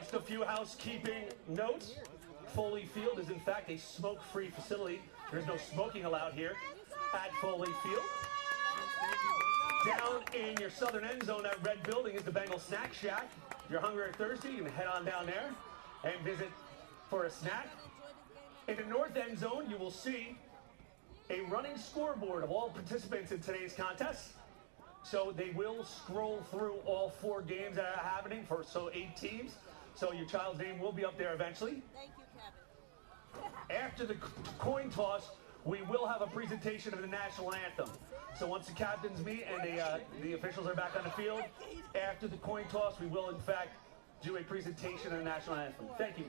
Just a few housekeeping notes. Foley Field is in fact a smoke-free facility. There's no smoking allowed here at Foley Field. Down in your southern end zone, that red building is the Bengal Snack Shack. If you're hungry or thirsty, you can head on down there and visit for a snack. In the north end zone, you will see a running scoreboard of all participants in today's contest. So they will scroll through all 4 games that are happening for 8 teams. So your child's name will be up there eventually. Thank you, Kevin. After the coin toss, we will have a presentation of the national anthem. So once the captains meet and the officials are back on the field, after the coin toss, we will in fact do a presentation of the national anthem. Thank you.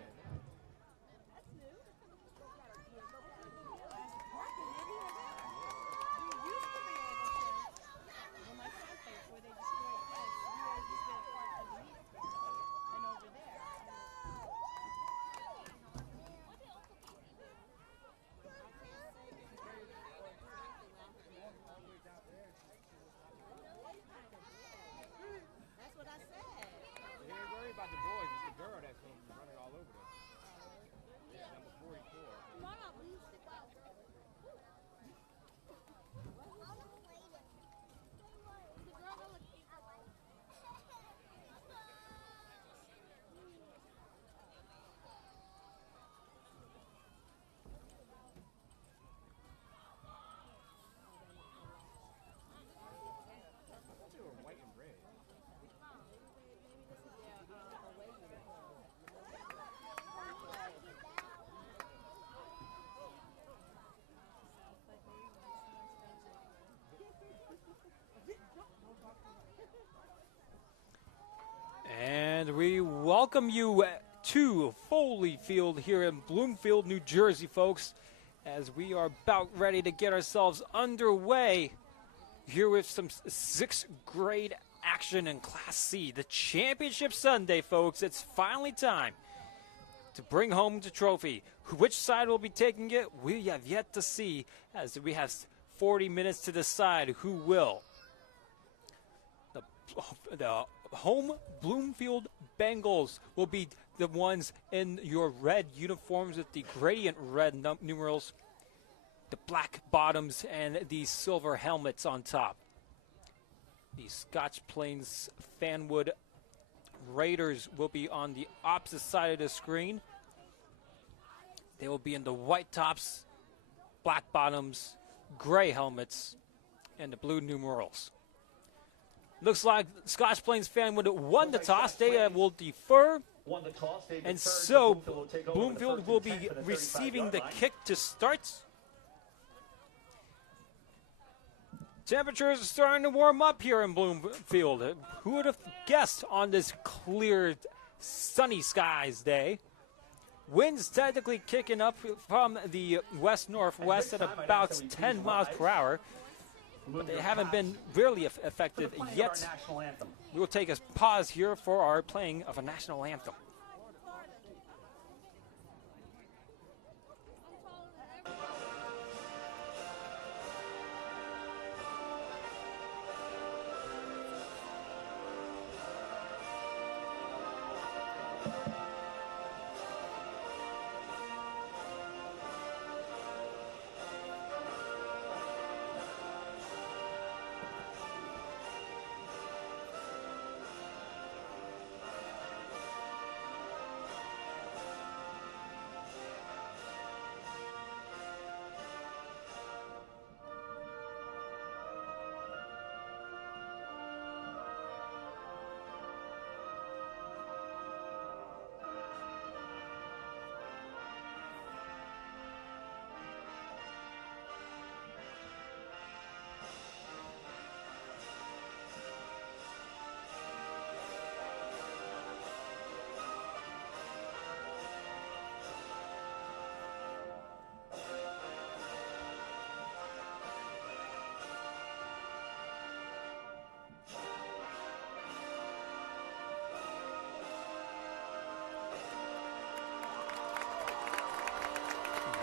And we welcome you to Foley Field here in Bloomfield, New Jersey, folks, as we are about ready to get ourselves underway here with some 6th grade action in Class C. The Championship Sunday, folks. It's finally time to bring home the trophy. Which side will be taking it? We have yet to see, as we have 40 minutes to decide who will. The home Bloomfield Bengals will be the ones in your red uniforms with the gradient red numerals, the black bottoms, and the silver helmets on top. The Scotch Plains Fanwood Raiders will be on the opposite side of the screen. They will be in the white tops, black bottoms, gray helmets, and the blue numerals. Looks like Scotch Plains Fanwood won the toss. They will defer. And so Bloomfield will be receiving the kick to start. Temperatures are starting to warm up here in Bloomfield. Who would have guessed on this clear, sunny skies day? Winds technically kicking up from the west-northwest at about 10 miles per hour. But they haven't been really effective yet. We will take a pause here for our playing of a national anthem.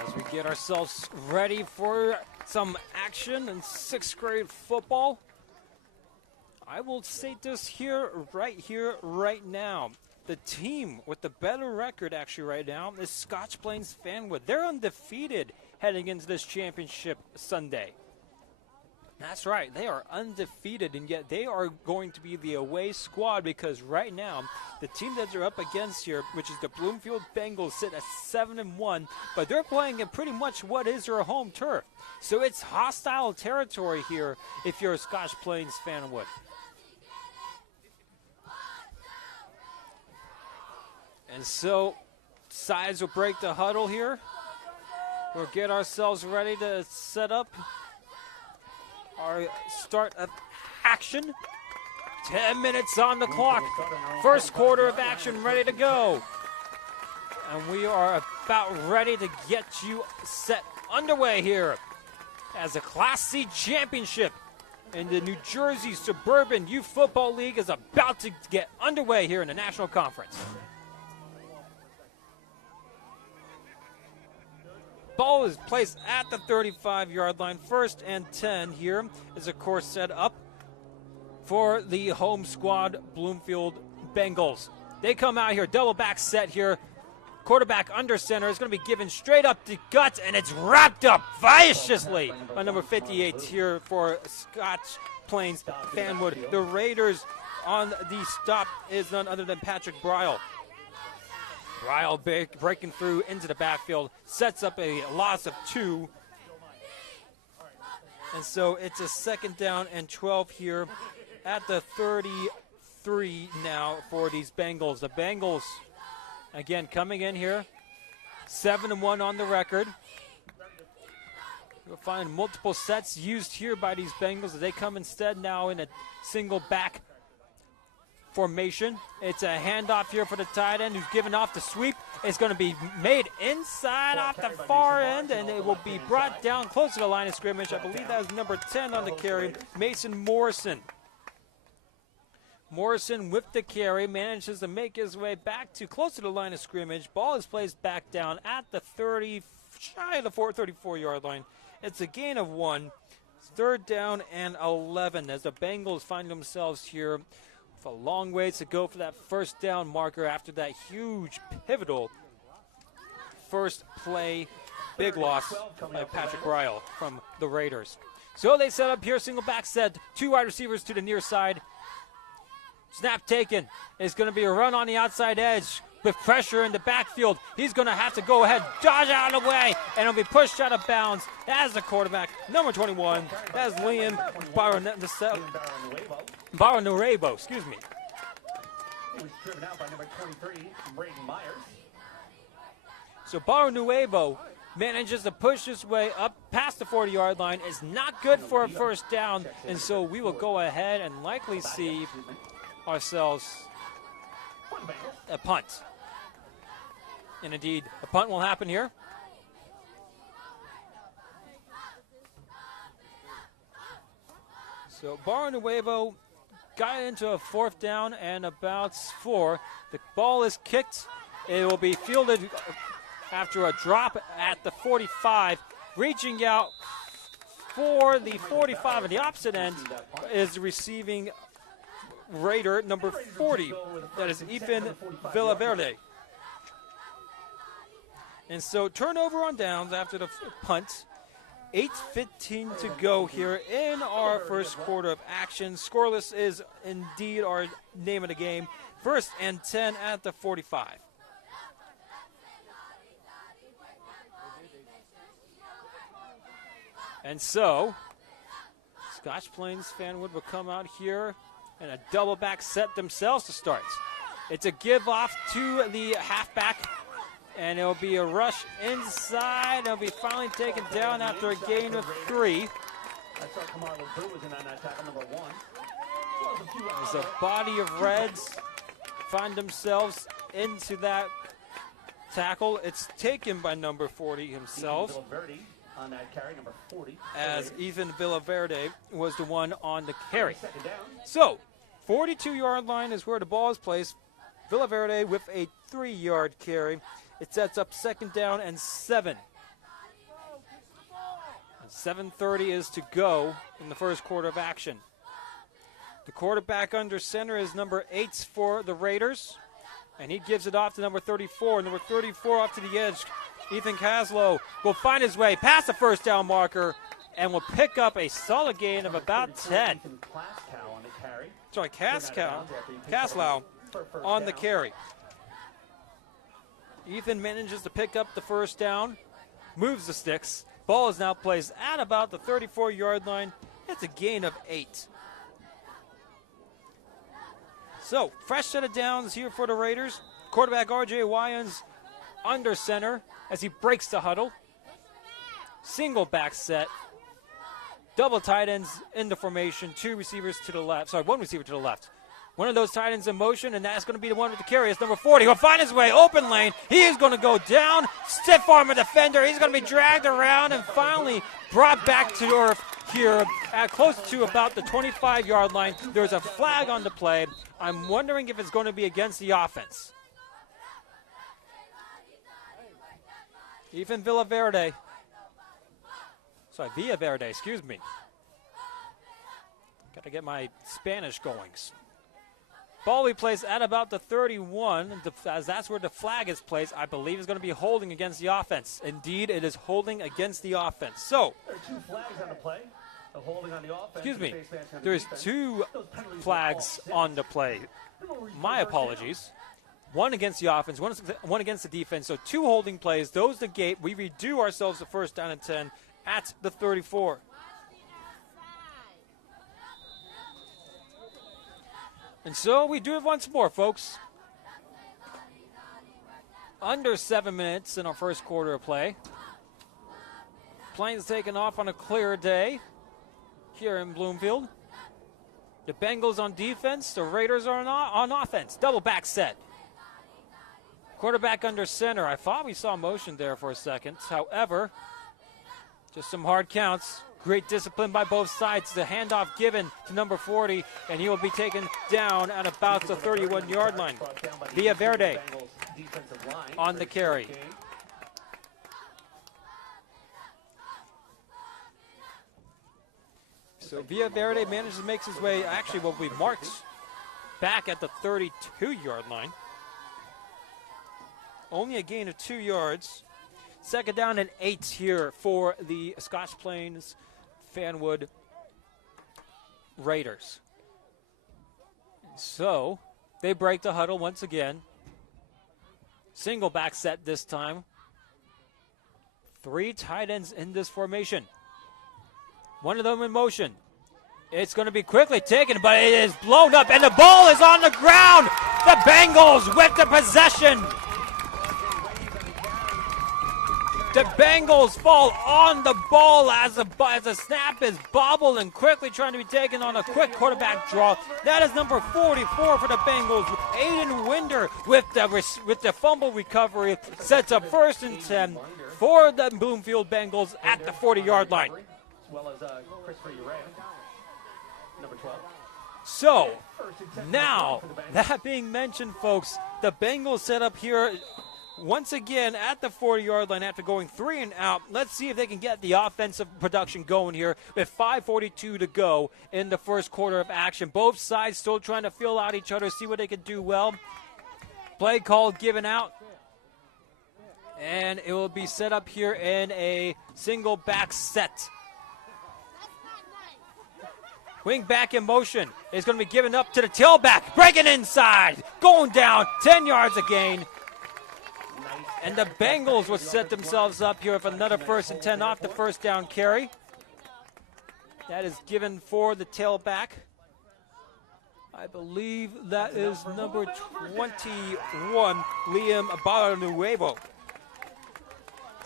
As we get ourselves ready for some action in 6th grade football, I will state this here, right now. the team with the better record actually right now is Scotch Plains Fanwood. They're undefeated heading into this championship Sunday. That's right, they are undefeated, and yet they are going to be the away squad because right now the team that they're up against here, which is the Bloomfield Bengals, sit at 7-1, but they're playing in pretty much what is their home turf. So it's hostile territory here if you're a Scotch Plains Fanwood. And so sides will break the huddle here. We'll get ourselves ready to set up our start of action. 10 minutes on the clock. First quarter of action ready to go. And we are about ready to get you set underway here as a Class C championship in the New Jersey Suburban Youth Football League is about to get underway here in the National Conference. Ball is placed at the 35-yard line. 1st and 10 here is, of course, set up for the home squad, Bloomfield Bengals. They come out here, double back set here. Quarterback under center is going to be given straight up the guts, and it's wrapped up viciously by number 58 here for Scotch Plains Fanwood. The Raiders on the stop is none other than Patrick Bryle. Bryle breaking through into the backfield, sets up a loss of 2. And so it's a 2nd down and 12 here at the 33 now for these Bengals. The Bengals, again, coming in here, 7-1 on the record. You'll find multiple sets used here by these Bengals as they come instead now in a single back formation. It's a handoff here for the tight end who's given off the sweep. It's going to be made inside off the far end, and it will be brought down close to the line of scrimmage. I believe that was number 10 on the carry, Mason Morrison. Morrison with the carry manages to make his way back to close to the line of scrimmage. Ball is placed back down at the 30, shy of the 34-yard line. It's a gain of 1. 3rd down and 11 as the Bengals find themselves here with a long ways to go for that 1st down marker after that huge pivotal first play big loss by Patrick Bryle from the Raiders. So they set up here, single back set, 2 wide receivers to the near side. Snap taken. It's going to be a run on the outside edge with pressure in the backfield. He's going to have to go ahead, dodge out of the way, and he'll be pushed out of bounds as the quarterback, number 21. That's Liam Barnuevo, excuse me. He was driven out by number 23, Braden Myers. So Barnuevo manages to push his way up past the 40-yard line. Is not good for a 1st down, and so we will go ahead and likely see ourselves a punt. And indeed, a punt will happen here. So Barnuevo got into a 4th down and about 4. The ball is kicked. It will be fielded after a drop at the 45. Reaching out for the 45 at the opposite end is receiving Raider number 40. That is Ethan Villaverde. And so turnover on downs after the punt. 8:15 to go here in our first quarter of action. Scoreless is indeed our name of the game. 1st and 10 at the 45. And so Scotch Plains Fanwood will come out here and a double back set themselves to start. It's a give off to the halfback, and it'll be a rush inside. It'll be finally taken down after a gain of 3. As a body of Reds find themselves into that tackle. It's taken by number 40 himself. On that carry, number 40. As Ethan Villaverde was the one on the carry. So, 42-yard line is where the ball is placed. Villaverde with a 3-yard carry. It sets up 2nd down and 7. And 7:30 is to go in the first quarter of action. The quarterback under center is number 8 for the Raiders. And he gives it off to number 34. Number 34 up to the edge. Ethan Caslow will find his way past the first down marker and will pick up a solid gain of about 10. Sorry, Caslow on the carry. Ethan manages to pick up the first down, moves the sticks. Ball is now placed at about the 34-yard line. It's a gain of 8. So, fresh set of downs here for the Raiders. Quarterback R.J. Wyans under center as he breaks the huddle. Single back set. Double tight ends in the formation. One receiver to the left. One of those tight ends in motion, and that's going to be the one with the carry. It's number 40. He'll find his way, open lane. He is going to go down. Stiff arm a defender. He's going to be dragged around and finally brought back to earth here at close to about the 25-yard line. There's a flag on the play. I'm wondering if it's going to be against the offense. Villaverde, excuse me. Got to get my Spanish goings. Ball we place at about the 31, as that's where the flag is placed. I believe is going to be holding against the offense. Indeed, it is holding against the offense. So, there are 2 flags on the play. The holding on the offense. Excuse me. There's 2 flags on the play. My apologies. One against the offense, one against the defense. So 2 holding plays. Those negate. We redo ourselves to first down and 10 at the 34. And so we do it once more, folks. Under 7 minutes in our first quarter of play. Planes taking off on a clear day here in Bloomfield. The Bengals on defense. The Raiders are on offense. Double back set. Quarterback under center. I thought we saw motion there for a second. However, just some hard counts. Great discipline by both sides. The handoff given to number 40, and he will be taken down at about the 31-yard line. Villaverde on the carry. So Villaverde manages to make his way, actually will be marked back at the 32-yard line. Only a gain of 2 yards. Second down and 8 here for the Scotch Plains Fanwood Raiders. So they break the huddle once again. Single back set this time. 3 tight ends in this formation. One of them in motion. It's going to be quickly taken, but it is blown up, and the ball is on the ground. The Bengals with the possession. The Bengals fall on the ball as the snap is bobbled and quickly trying to be taken on a quick quarterback draw. That is number 44 for the Bengals. Aiden Winder with the fumble recovery sets up first and 10 for the Bloomfield Bengals at the 40-yard line. As well as Christopher Urea, number 12. So, now, that being mentioned, folks, the Bengals set up here once again at the 40-yard line after going 3 and out. Let's see if they can get the offensive production going here with 5:42 to go in the first quarter of action. Both sides still trying to feel out each other, see what they can do well. Play call given out. And it will be set up here in a single back set. Wing back in motion is going to be given up to the tailback. Breaking inside. Going down. 10 yards a gain. And the Bengals will set themselves up here with another first and 10 off the first down carry. That is given for the tailback. I believe that is number 21, Liam Barro-Nuevo.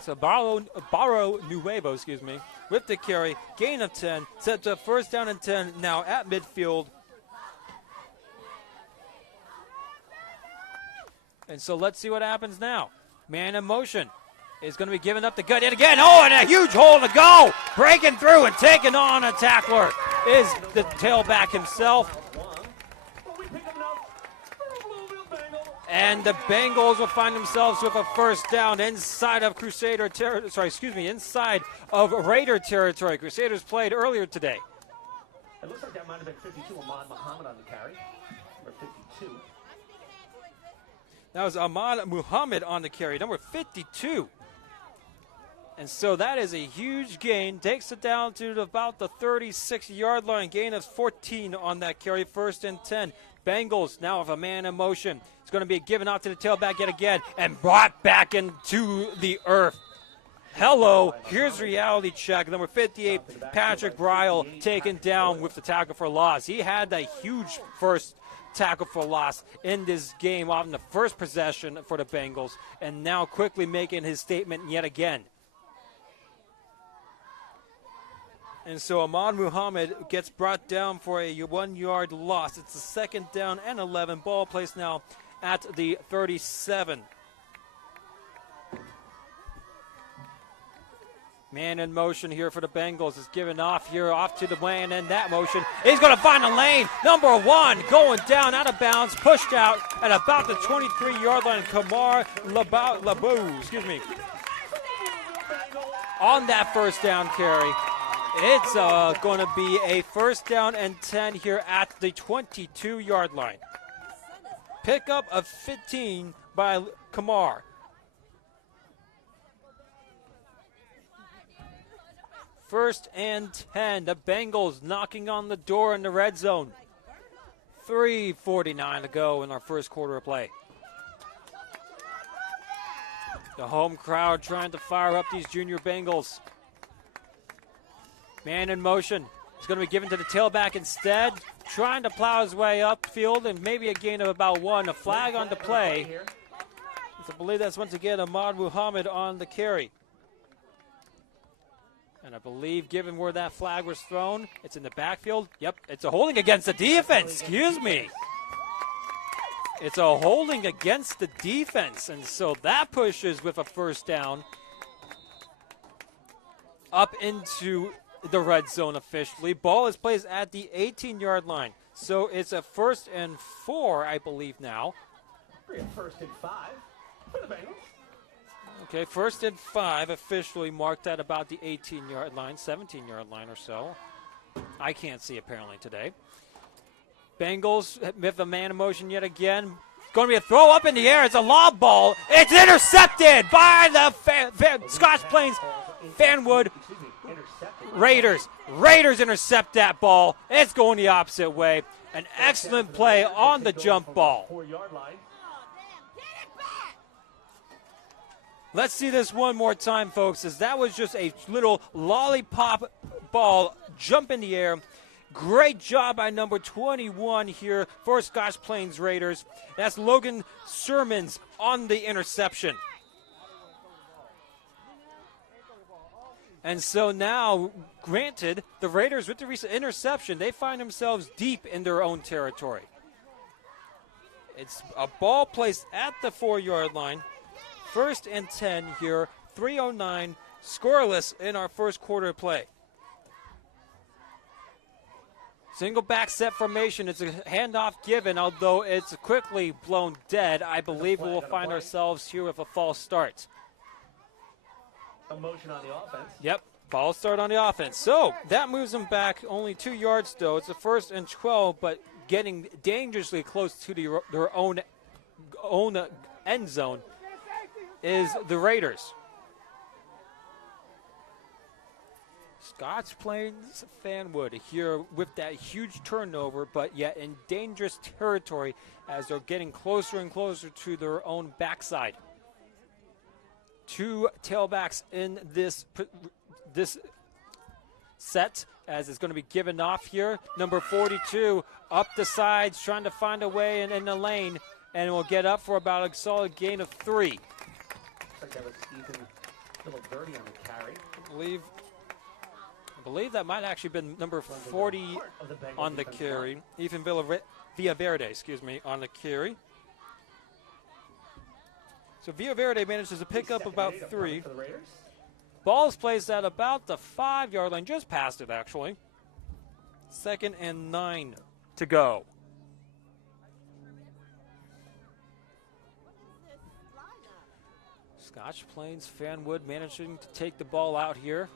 So Barro-Nuevo, with the carry, gain of 10, set to first down and 10 now at midfield. And so let's see what happens now. Man in motion is going to be given up the gut yet again. Oh, and a huge hole to go. Breaking through and taking on a tackler is the tailback himself. And the Bengals will find themselves with a first down inside of inside of Raider territory. Crusaders played earlier today. It looks like that might have been 52, Ahmad Muhammad on the carry, or 52. That was Ahmad Muhammad on the carry, number 52. And so that is a huge gain. Takes it down to about the 36-yard line. Gain of 14 on that carry, 1st and 10. Bengals now have a man in motion. It's going to be given out to the tailback yet again and brought back into the earth. Hello, here's reality check. Number 58, Patrick Bryle, taken down with the tackle for loss. He had a huge first tackle for loss in this game on the first possession for the Bengals, and now quickly making his statement yet again. And so Ahmad Muhammad gets brought down for a 1-yard loss. It's a 2nd down and 11. Ball placed now at the 37. Man in motion here for the Bengals is given off here, off to the lane, and that motion. He's going to find a lane. Number 1 going down, out of bounds, pushed out at about the 23-yard line. Kamar Labu, on that first down carry. It's going to be a 1st down and 10 here at the 22-yard line. Pickup of 15 by Kamar. First and 10. The Bengals knocking on the door in the red zone. 3:49 to go in our first quarter of play. The home crowd trying to fire up these junior Bengals. Man in motion. It's going to be given to the tailback instead. Trying to plow his way upfield and maybe a gain of about 1. A flag on the play. I believe that's once again Ahmad Muhammad on the carry. And I believe, given where that flag was thrown, it's in the backfield. Yep, it's a holding against the defense. Excuse me. It's a holding against the defense. And so that pushes with a 1st down up into the red zone officially. Ball is placed at the 18-yard line. So it's a 1st and 4, I believe now. 1st and 5 for the Bengals. Okay, 1st and 5 officially marked at about the 18-yard line, 17-yard line or so. I can't see apparently today. Bengals with a man in motion yet again. Going to be a throw up in the air. It's a lob ball. It's intercepted by the Scotch Plains Fanwood Raiders. Raiders intercept that ball. It's going the opposite way. An excellent play on the jump ball. 4-yard line. Let's see this one more time, folks, as that was just a little lollipop ball jump in the air. Great job by number 21 here for Scotch Plains Raiders. That's Logan Sermons on the interception. And so now, granted, the Raiders with the recent interception, they find themselves deep in their own territory. It's a ball placed at the 4-yard line. 1st and 10 here, 3:09, scoreless in our first quarter of play. Single back set formation. It's a handoff given, although it's quickly blown dead. I believe we will find ourselves here with a false start. A motion on the offense. Yep, false start on the offense. So that moves them back only 2 yards, though. It's a 1st and 12, but getting dangerously close to their own end zone is the Raiders. Scotch Plains Fanwood here with that huge turnover, but yet in dangerous territory as they're getting closer and closer to their own backside. 2 tailbacks in this set as it's going to be given off here. Number 42 up the sides trying to find a way in the lane, and will get up for about a solid gain of 3. Looks like that was Ethan Little Birdie on the carry. I believe that might actually been number 40 on the carry. Ethan Villaverde, on the carry. So Villaverde manages to pick up about 3. Ball is placed at about the 5-yard line, just past it actually. 2nd and 9 to go. Scotch Plains Fanwood managing to take the ball out here.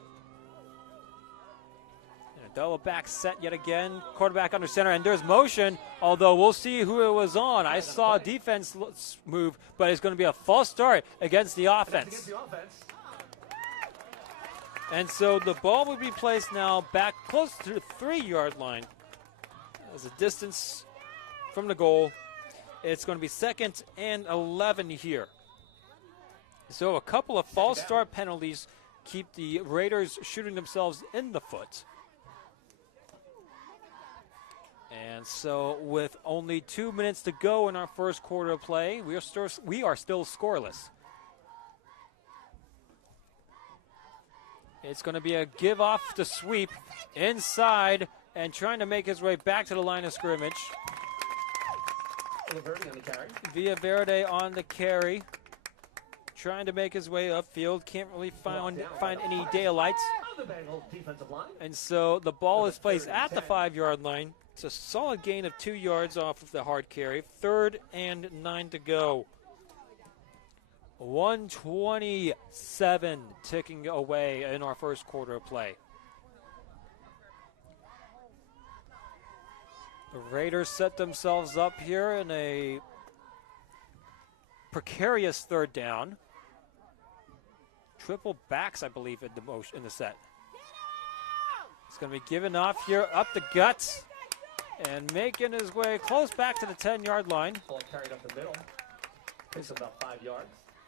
And Double back set yet again. Quarterback under center, and there's motion, although we'll see who it was on. I saw defense move, but it's going to be a false start against the offense. And so the ball will be placed now back close to the 3-yard line. As a distance from the goal, it's going to be 2nd and 11 here. So a couple of false start penalties keep the Raiders shooting themselves in the foot. And so with only 2 minutes to go in our first quarter of play, we are still scoreless. It's going to be a give off to sweep inside and trying to make his way back to the line of scrimmage. Villaverde on the carry. Trying to make his way upfield. Can't really find any daylight. And so the ball is placed at the 5-yard line. It's a solid gain of 2 yards off of the hard carry. 3rd and 9 to go. 1:27 ticking away in our first quarter of play. The Raiders set themselves up here in a precarious 3rd down. Triple backs, I believe, in the set. It's going to be given off here, up the guts, and making his way close back to the 10-yard line. Ball carried up the middle. It's about 5 yards.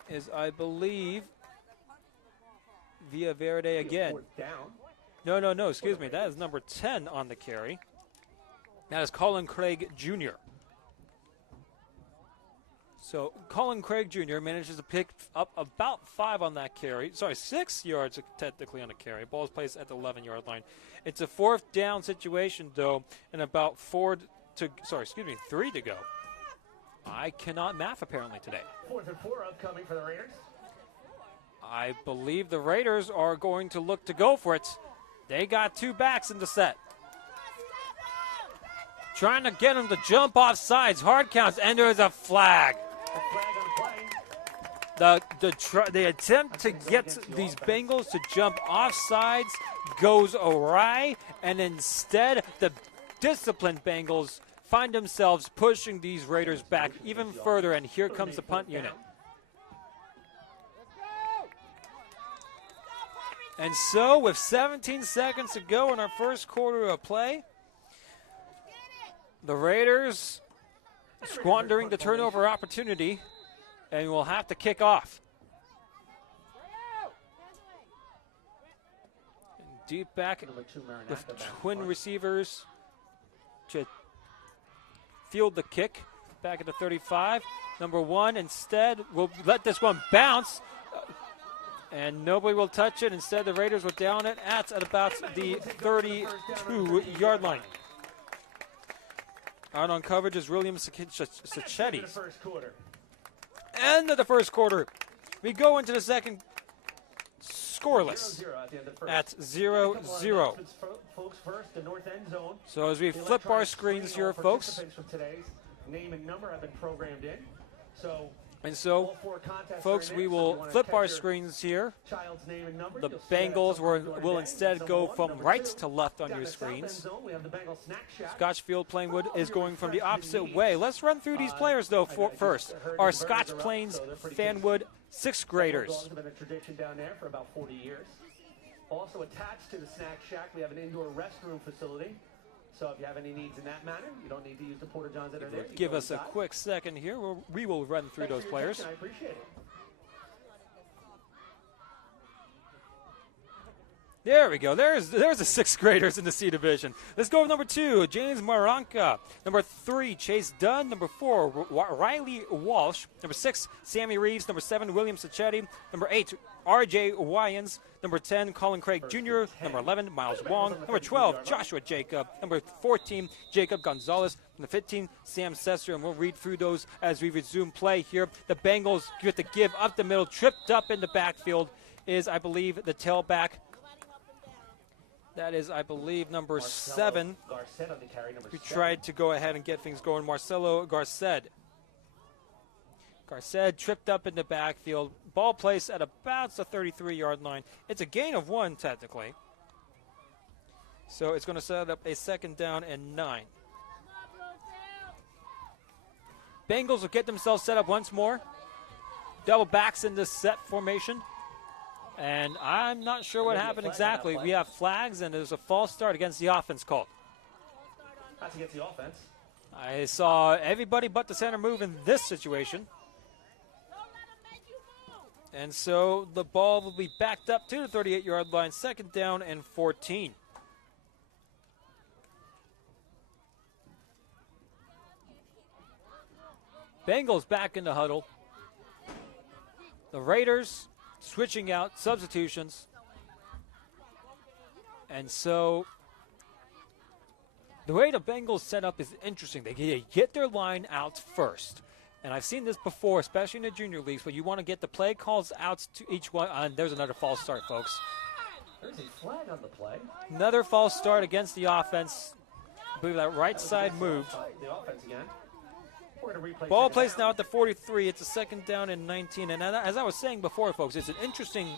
Is, I believe, Villaverde again. No, excuse me. That is number 10 on the carry. That is Colin Craig Jr. So Colin Craig Jr. manages to pick up about 5 on that carry. Sorry, 6 yards technically on the carry. Ball is placed at the 11-yard line. It's a 4th down situation, though, and about 3 to go. I cannot math apparently today. 4th and 4 upcoming for the Raiders. I believe the Raiders are going to look to go for it. They got 2 backs in the set. Trying to get him to jump off sides. Hard counts, and there is a flag. The attempt to get these Bengals to jump off sides goes awry, and instead the disciplined Bengals find themselves pushing these Raiders back even further, and here comes the punt unit. And so with 17 seconds to go in our first quarter of play, the Raiders squandering the turnover opportunity and will have to kick off. Deep back, the twin receivers to field the kick back at the 35. Number 1 instead will let this one bounce, and nobody will touch it. Instead, the Raiders will down it at about the 32-yard line. Out on coverage is William Sacchetti. End of the first quarter. We go into the second scoreless at 0-0. So as we flip our screens here, folks. And so, folks, we will flip our screens here. The Bengals will instead go from right to left on your screens. Scotchfield Plainwood is going from the opposite way. Let's run through these players, though, first. Our Scotch Plains Fanwood 6th graders. Also been a tradition down there for about 40 years. Also attached to the snack shack, we have an indoor restroom facility. So if you have any needs in that manner, you don't need to use the porta johns that are there. Give us a quick second here. We will run through those players. I appreciate it. There we go. There's the 6th graders in the C division. Let's go with number 2, James Maranka. Number 3, Chase Dunn. Number 4, Riley Walsh. Number 6, Sammy Reeves. Number 7, William Sacchetti. Number 8, R.J. Wyans. Number 10, Colin Craig Jr. Number 11, Miles Wong. Number 12, Joshua Jacob. Number 14, Jacob Gonzalez. Number 15, Sam Sesser. And we'll read through those as we resume play here. The Bengals get the give up the middle. Tripped up in the backfield is, I believe, the tailback. That is, I believe, number 7. We tried to go ahead and get things going. Marcelo Garced. Garced tripped up in the backfield. Ball placed at about the 33-yard line. It's a gain of 1, technically. So it's going to set up a 2nd down and 9. Bengals will get themselves set up once more. Double backs in this set formation. And I'm not sure what happened exactly. We have flags, and there's a false start against the offense called. That's against the offense. I saw everybody but the center move in this situation. And so the ball will be backed up to the 38-yard line, 2nd down and 14. Bengals back in the huddle. The Raiders switching out, substitutions. And so the way the Bengals set up is interesting. They get their line out first. And I've seen this before, especially in the junior leagues, where you want to get the play calls out to each one. There's another false start, folks. There's a flag on the play. Another false start against the offense. I believe that right side moved. The offense again. We're going to replay. Ball placed now at the 43. It's a 2nd down and 19. And as I was saying before, folks, it's an interesting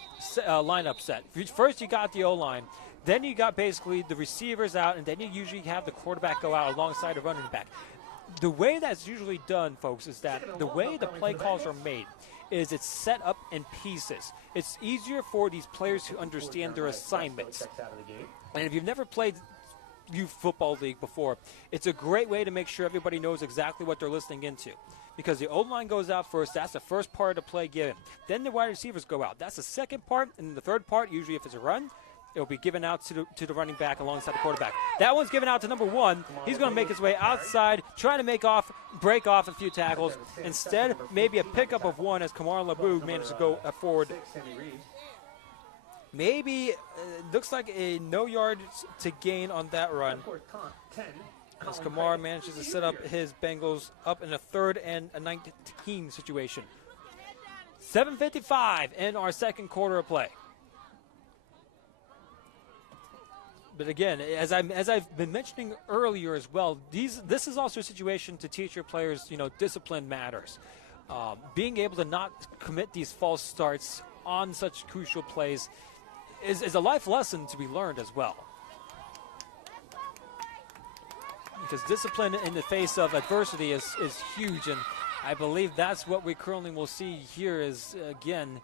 lineup set. First, you got the O-line. Then you got basically the receivers out, and then you usually have the quarterback go out alongside the running back. The way that's usually done, folks, is that the way the play calls are made is it's set up in pieces. It's easier for these players to understand their assignments. And if you've never played youth football league before, it's a great way to make sure everybody knows exactly what they're listening into. Because the O-line goes out first. That's the first part of the play given. Then the wide receivers go out. That's the second part. And the third part, usually if it's a run, it'll be given out to the running back alongside the quarterback. That one's given out to number 1. He's going to make his way outside, trying to break off a few tackles. Instead, maybe a pickup of 1 as Kamar Labou manages to go forward. Maybe looks like a no yards to gain on that run. As Kamar manages to set up his Bengals up in a 3rd and a 19 situation. 7:55 in our 2nd quarter of play. But again, as I've been mentioning earlier as well, this is also a situation to teach your players, discipline matters. Being able to not commit these false starts on such crucial plays is a life lesson to be learned as well. Because discipline in the face of adversity is huge, and I believe that's what we currently will see here is, again,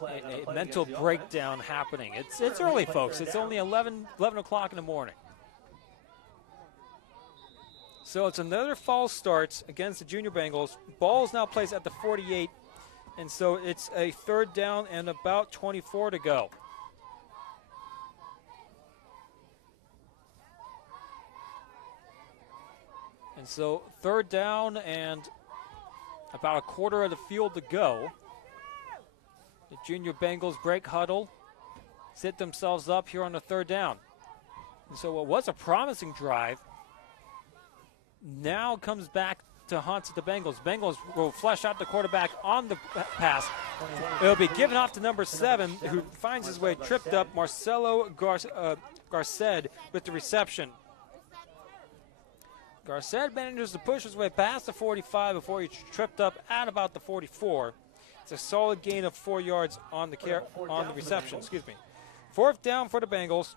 a mental breakdown happening. It's early, folks. It's only 11 o'clock in the morning. So it's another false start against the junior Bengals. Ball is now placed at the 48, and so it's a 3rd down and about 24 to go. And so 3rd down and about a quarter of the field to go. The junior Bengals break huddle, sit themselves up here on the 3rd down. And so what was a promising drive now comes back to haunt the Bengals. Bengals will flush out the quarterback on the pass. It'll be given off to number 7, who finds his way tripped up, Marcelo Garced with the reception. Garced manages to push his way past the 45 before he tripped up at about the 44. It's a solid gain of 4 yards on the reception. 4th down for the Bengals.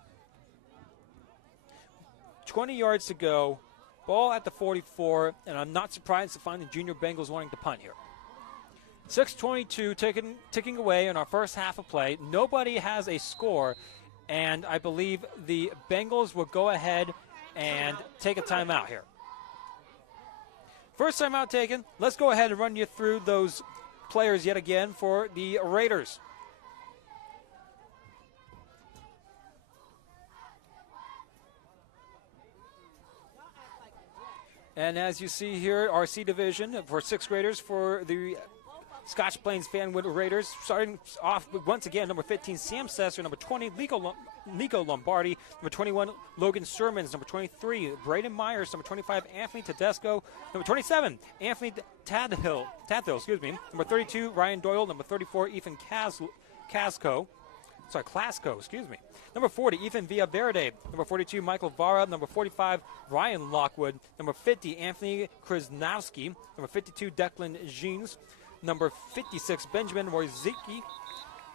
20 yards to go. Ball at the 44, and I'm not surprised to find the junior Bengals wanting to punt here. 6:22 ticking away in our first half of play. Nobody has a score, and I believe the Bengals will go ahead and take a timeout here. First timeout taken. Let's go ahead and run you through those players yet again for the Raiders. And as you see here, our C division for 6th graders for the Scotch Plains Fanwood Raiders. Starting off with, once again, number 15, Sam Sesser, number 20, Nico Lombardi, number 21, Logan Shermans, number 23, Braden Myers, number 25, Anthony Tedesco, number 27, Anthony Tadhill, number 32, Ryan Doyle, number 34, Ethan Klasko, number 40, Ethan Villaverde, number 42, Michael Vara, number 45, Ryan Lockwood, number 50, Anthony Krasnowski, number 52, Declan Jeans, number 56, Benjamin Wojcicki,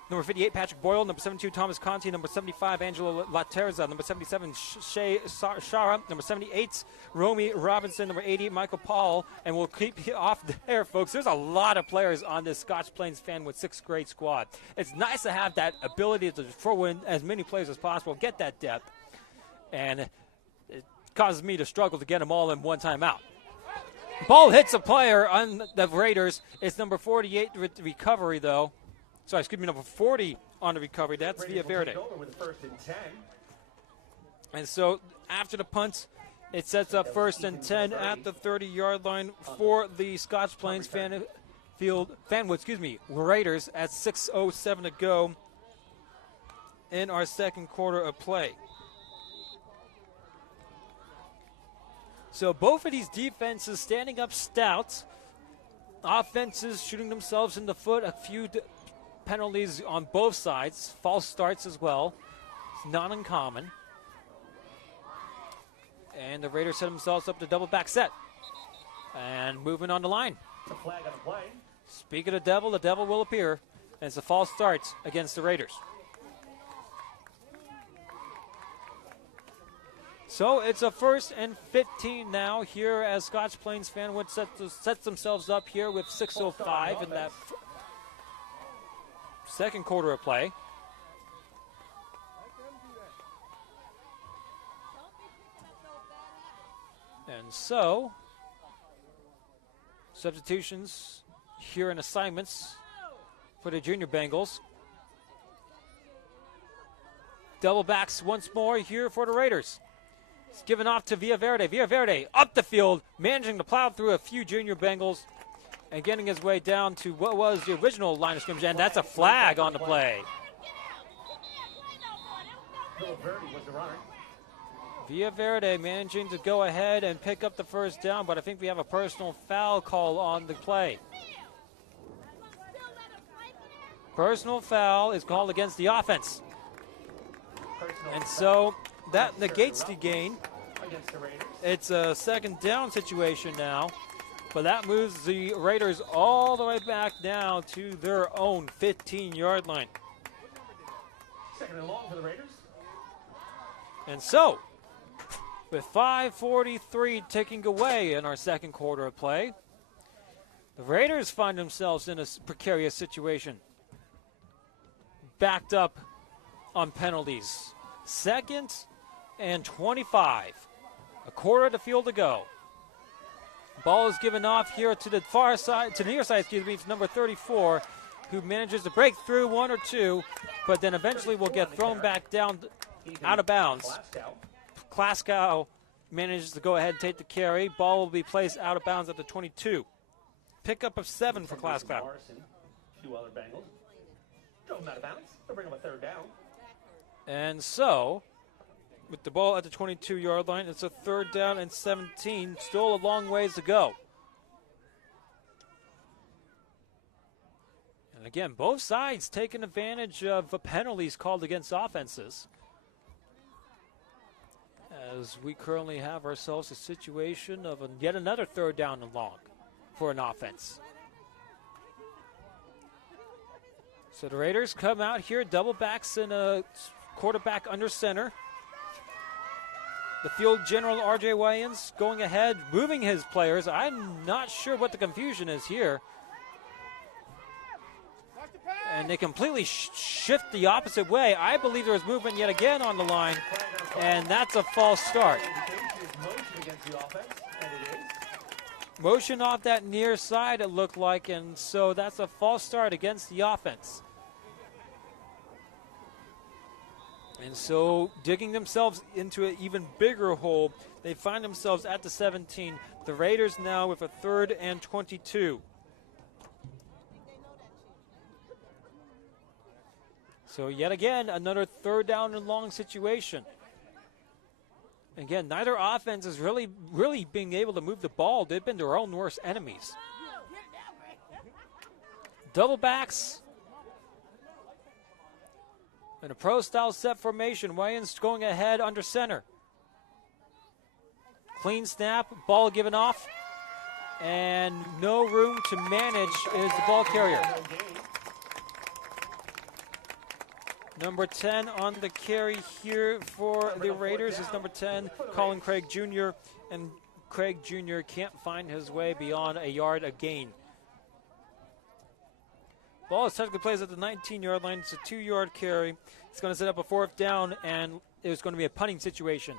Number 58, Patrick Boyle. Number 72, Thomas Conti. Number 75, Angelo Laterza. Number 77, Shea Shara. Number 78, Romy Robinson. Number 80, Michael Paul. And we'll keep off there, folks. There's a lot of players on this Scotch Plains Fanwood 6th grade squad. It's nice to have that ability to throw in as many players as possible, get that depth. And it causes me to struggle to get them all in one time out. Ball hits a player on the Raiders. It's number 48 with recovery, though. Sorry, excuse me, number 40 on the recovery. That's Villaverde. And so after the punt, it sets up 1st and 10 at the 30-yard line for the Scotch Plains Fanwood Raiders at 6:07 to go in our second quarter of play. So both of these defenses standing up stout. Offenses shooting themselves in the foot. A few penalties on both sides. False starts as well. It's not uncommon. And the Raiders set themselves up to double back set. And moving on the line. The flag on the play. Speak of the devil will appear. And it's a false start against the Raiders. So it's a 1st and 15 now here as Scotch Plains Fanwood sets themselves up here with 6:05 in that second quarter of play. And so, substitutions here in assignments for the junior Bengals. Double backs once more here for the Raiders. It's given off to Villaverde. Villaverde up the field, managing to plow through a few junior Bengals and getting his way down to what was the original line of scrimmage, and that's a flag on the play. Villaverde managing to go ahead and pick up the first down, but I think we have a personal foul call on the play. Personal foul is called against the offense. And so that negates the gain. It's a second down situation now, but that moves the Raiders all the way back down to their own 15-yard line. Second and long for the Raiders. And so, with 5:43 ticking away in our second quarter of play, the Raiders find themselves in a precarious situation. Backed up on penalties. 2nd and 25. A quarter of the field to go. Ball is given off here to the far side, to the near side, excuse me, number 34, who manages to break through one or two, but then eventually will get thrown back down out of bounds. Klaskow manages to go ahead and take the carry. Ball will be placed out of bounds at the 22. Pickup of 7 for Klaskow. Two other Bengals. Drove him out of bounds. They'll bring him a 3rd down. And so, with the ball at the 22-yard line, it's a 3rd down and 17. Still a long ways to go. And again, both sides taking advantage of the penalties called against offenses. As we currently have ourselves a situation of yet another 3rd down and long for an offense. So the Raiders come out here, double backs in a quarterback under center. The field general, R.J. Wayans, going ahead, moving his players. I'm not sure what the confusion is here. And they completely shift the opposite way. I believe there was movement yet again on the line, and that's a false start. Motion off that near side, it looked like, and so that's a false start against the offense. And so digging themselves into an even bigger hole, they find themselves at the 17. The Raiders now with a 3rd and 22. So yet again, another 3rd down and long situation. Again, neither offense is really being able to move the ball. They've been their own worst enemies. Double backs. In a pro-style set formation, Wayans going ahead under center. Clean snap, ball given off, and no room to manage is the ball carrier. Number 10 on the carry here for the Raiders is number 10, Colin Craig Jr., and Craig Jr. can't find his way beyond a yard a gain. Ball is technically plays at the 19-yard line. It's a 2-yard carry. It's going to set up a 4th down, and it's going to be a punting situation.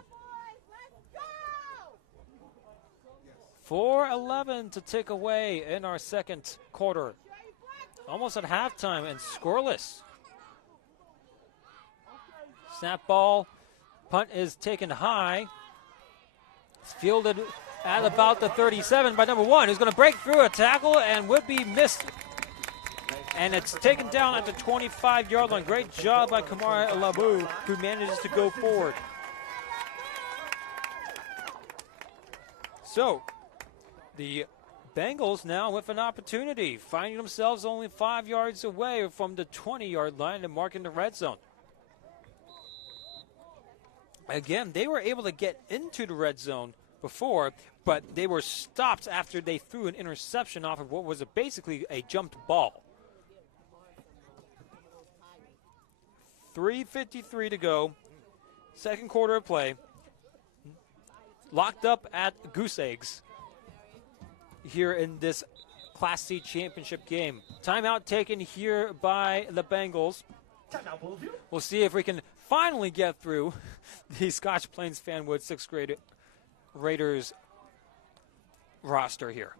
4:11 to tick away in our second quarter. Almost at halftime and scoreless. Snap ball. Punt is taken high. It's fielded at about the 37 by number 1, who's going to break through a tackle and would be missed. And it's taken down at the 25-yard line. Great job by Kamara Labu, who manages to go forward. So, the Bengals now with an opportunity, finding themselves only 5 yards away from the 20-yard line and marking the red zone. Again, they were able to get into the red zone before, but they were stopped after they threw an interception off of what was basically a jumped ball. 3:53 to go. Second quarter of play. Locked up at goose eggs here in this Class C championship game. Timeout taken here by the Bengals. We'll see if we can finally get through the Scotch Plains Fanwood 6th grade Raiders roster here.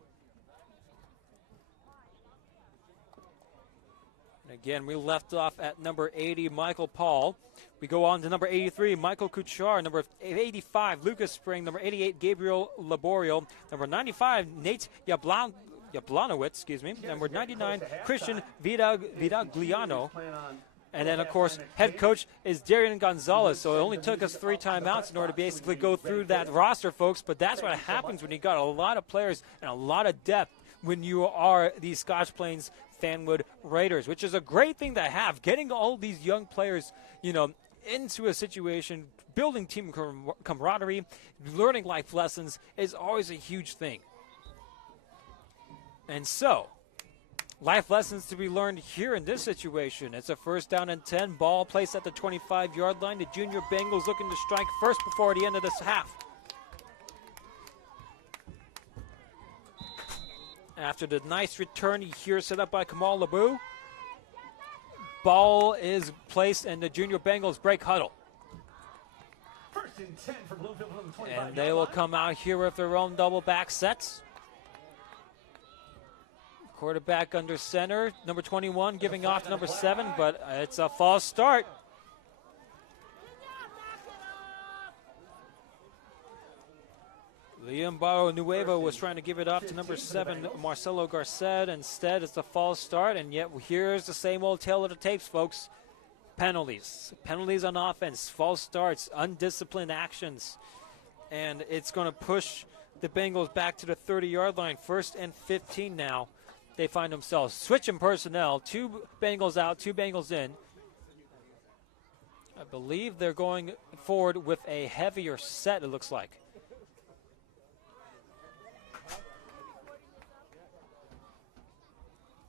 And again, we left off at number 80, Michael Paul. We go on to number 83, Michael Kuchar. Number 85, Lucas Spring. Number 88, Gabriel Laborio. Number 95, Nate Yablanowitz, Number 99, Christian Vidagliano. And then, of course, head coach is Darian Gonzalez. So it only took us 3 timeouts in order to basically go through that roster, folks. But that's what happens when you got a lot of players and a lot of depth when you are the Scotch Plains Fanwood Raiders, which is a great thing to have. Getting all these young players, into a situation, building team camaraderie, learning life lessons is always a huge thing. And so, life lessons to be learned here in this situation. It's a 1st down and 10. Ball placed at the 25-yard line. The junior Bengals looking to strike first before the end of this half. After the nice return here set up by Kamal Labu, ball is placed and the junior Bengals break huddle. 1st and 10 for Bloomfield from the 25. And they will come out here with their own double back sets. Quarterback under center, number 21 giving off to number 7, but it's a false start. Liam Barro Nuevo was trying to give it off to number 7, Marcelo Garcet. Instead, it's a false start, and yet here's the same old tale of the tapes, folks. Penalties. Penalties on offense, false starts, undisciplined actions. And it's going to push the Bengals back to the 30-yard line. 1st and 15 now. They find themselves switching personnel. 2 Bengals out, 2 Bengals in. I believe they're going forward with a heavier set, it looks like.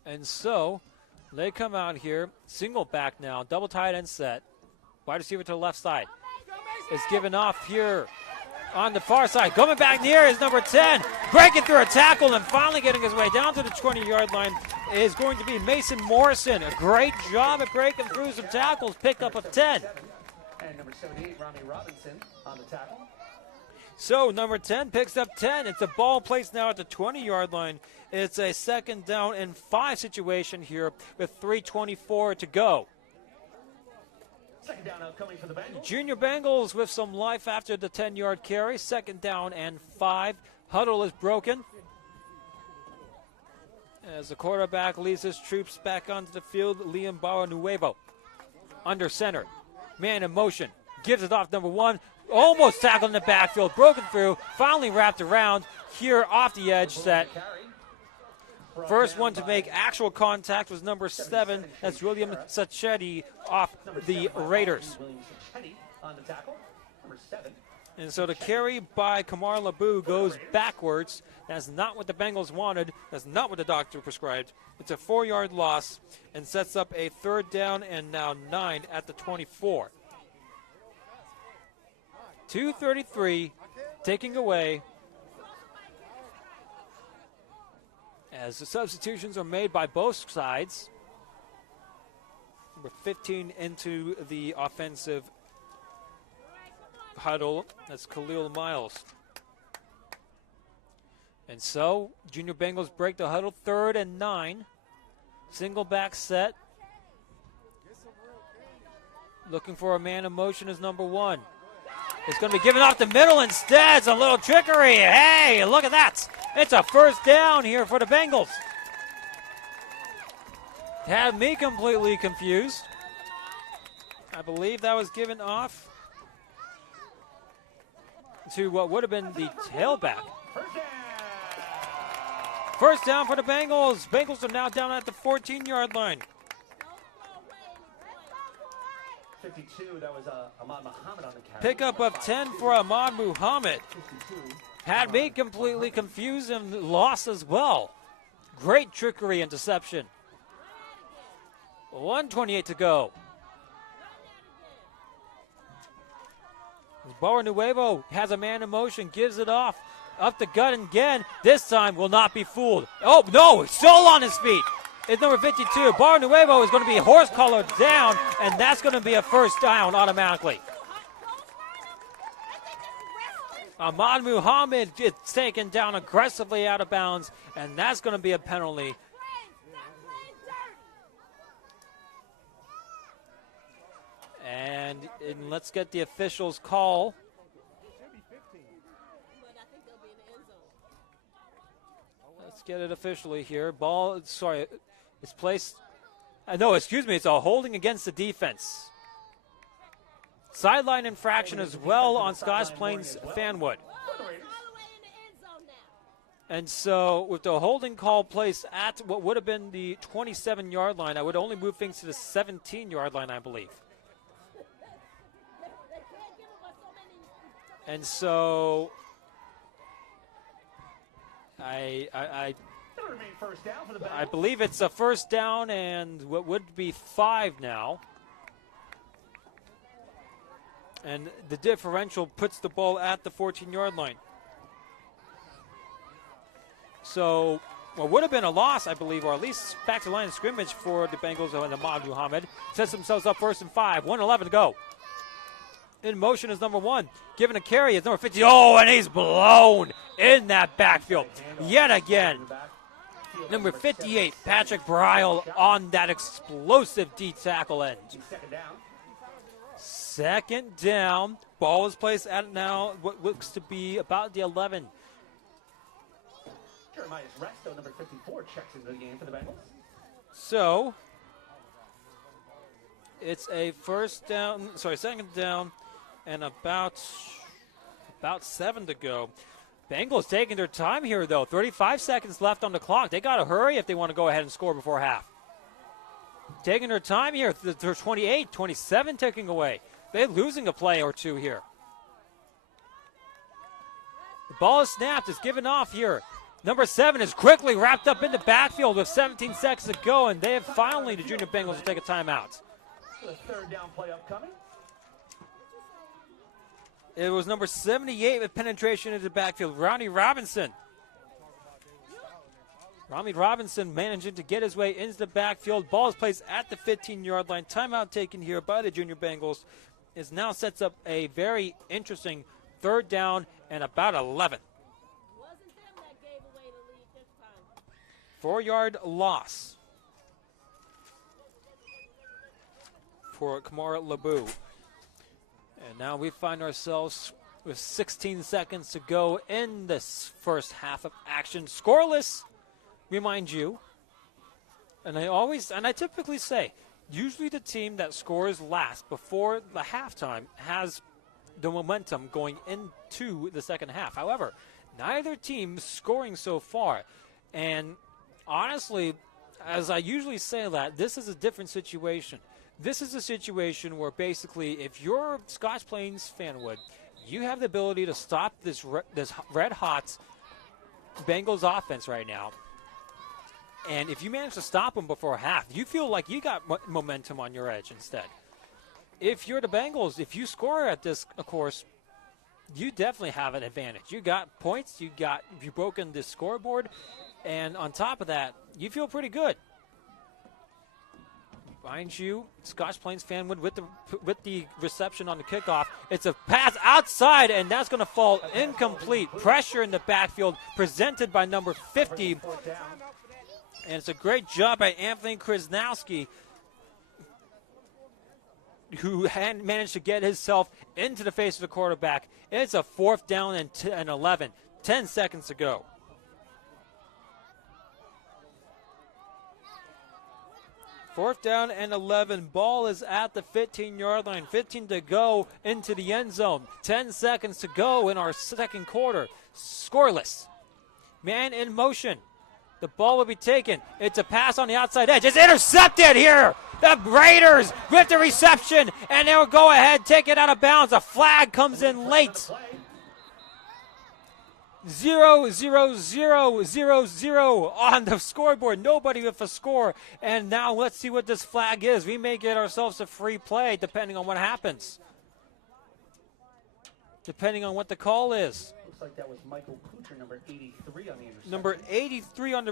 And so they come out here, single back now, double tight end set. Wide receiver to the left side. Is given off here on the far side. Coming back near is number 10. Breaking through a tackle and finally getting his way down to the 20-yard line is going to be Mason Morrison. A great job at breaking through some tackles. Pickup of 10. And number 78, Rami Robinson on the tackle. So number 10 picks up 10. It's a ball placed now at the 20-yard line. It's a 2nd down and 5 situation here with 3:24 to go. 2nd down outcoming for the Bengals. Junior Bengals with some life after the 10-yard carry. 2nd down and 5. Huddle is broken as the quarterback leads his troops back onto the field. Liam Barro Nuevo under center. Man in motion. Gives it off number 1. Almost tackled in the backfield. Broken through. Finally wrapped around here off the edge set. First one to make actual contact was number 7. That's William Sacchetti off the Raiders. And so the carry by Kamar Labu goes backwards. That's not what the Bengals wanted. That's not what the doctor prescribed. It's a 4-yard loss and sets up a 3rd down and now 9 at the 24. 2:33 taking away as the substitutions are made by both sides. Number 15 into the offensive huddle. That's Khalil Miles. And so, Junior Bengals break the huddle, 3rd and 9. Single back set. Looking for a man in motion is number 1. It's going to be given off the middle instead. It's a little trickery. Hey, look at that. It's a 1st down here for the Bengals. Had me completely confused. I believe that was given off to what would have been the tailback. 1st down for the Bengals. Bengals are now down at the 14-yard line. 52, that was Ahmad Muhammad on the carry. Pickup of 10 for Ahmad Muhammad. Had me completely confused and lost as well. Great trickery and deception. 1:28 to go. Bower Nuevo has a man in motion, gives it off. Up the gut again. This time will not be fooled. Oh, no, still on his feet. It's number 52. Bower Nuevo is going to be horse-collared down, and that's going to be a 1st down automatically. Ahmad Muhammad gets taken down aggressively out of bounds, and that's going to be a penalty. And let's get the officials' call. Let's get it officially here. Ball, sorry, it's placed. No, excuse me, it's a holding against the defense. Sideline infraction as well on Scotch Plains Fanwood. And so with the holding call placed at what would have been the 27-yard line, I would only move things to the 17-yard line, I believe. And so I believe it's a 1st down and what would be 5 now. And the differential puts the ball at the 14-yard line. So what would have been a loss, I believe, or at least back to line of scrimmage for the Bengals and Ahmad Muhammad, sets themselves up 1st and 5, 1:11 to go. In motion is number 1. Given a carry is number 50. Oh, and he's blown in that backfield yet again. Number 58, Patrick Brile on that explosive D tackle end. 2nd down. Ball is placed at now what looks to be about the 11. Jeremiah Resto, number 54, checks into the game for the Bengals. So it's a 2nd down. And about 7 to go. Bengals taking their time here, though. 35 seconds left on the clock. They got to hurry if they want to go ahead and score before half. Taking their time here. They're 28, 27 taking away. They're losing a play or two here. The ball is snapped. It's given off here. Number 7 is quickly wrapped up in the backfield with 17 seconds to go, and they have finally, the Junior Bengals, will take a timeout. The 3rd down play upcoming. It was number 78 with penetration into the backfield, Ronnie Robinson. Ronnie Robinson managing to get his way into the backfield. Ball is placed at the 15-yard line. Timeout taken here by the Junior Bengals. It now sets up a very interesting 3rd down and about 11. 4-yard loss for Kamar Labu. And now we find ourselves with 16 seconds to go in this 1st half of action. Scoreless, remind you. And I typically say, usually the team that scores last before the halftime has the momentum going into the 2nd half. However, neither team scoring so far. And honestly, as I usually say that, this is a different situation. This is a situation where basically if you're Scotch Plains Fanwood, You have the ability to stop this red hot Bengals offense right now. And if you manage to stop them before half, you feel like you got momentum on your edge instead. If you're the Bengals, if you score at this, of course, you definitely have an advantage. You got points, you've broken the scoreboard, and on top of that, you feel pretty good. Mind you, Scotch Plains Fanwood with the reception on the kickoff. It's a pass outside, and that's going to fall incomplete. Pressure in the backfield presented by number 50. And it's a great job by Anthony Krasnowski, who had managed to get himself into the face of the quarterback. It's a 4th down and 11. 10 seconds to go. Fourth down and 11. Ball is at the 15-yard line. 15 to go into the end zone. 10 seconds to go in our second quarter. Scoreless. Man in motion. The ball will be taken. It's a pass on the outside edge. It's intercepted here. The Raiders with the reception, and they'll go ahead, take it out of bounds. A flag comes in late. 0-0-0-0-0 on the scoreboard. Nobody with a score. And now let's see what this flag is. We may get ourselves a free play depending on what happens. Depending on what the call is. Looks like that was Michael Kuchar, number 83 on the interception. Number 83 on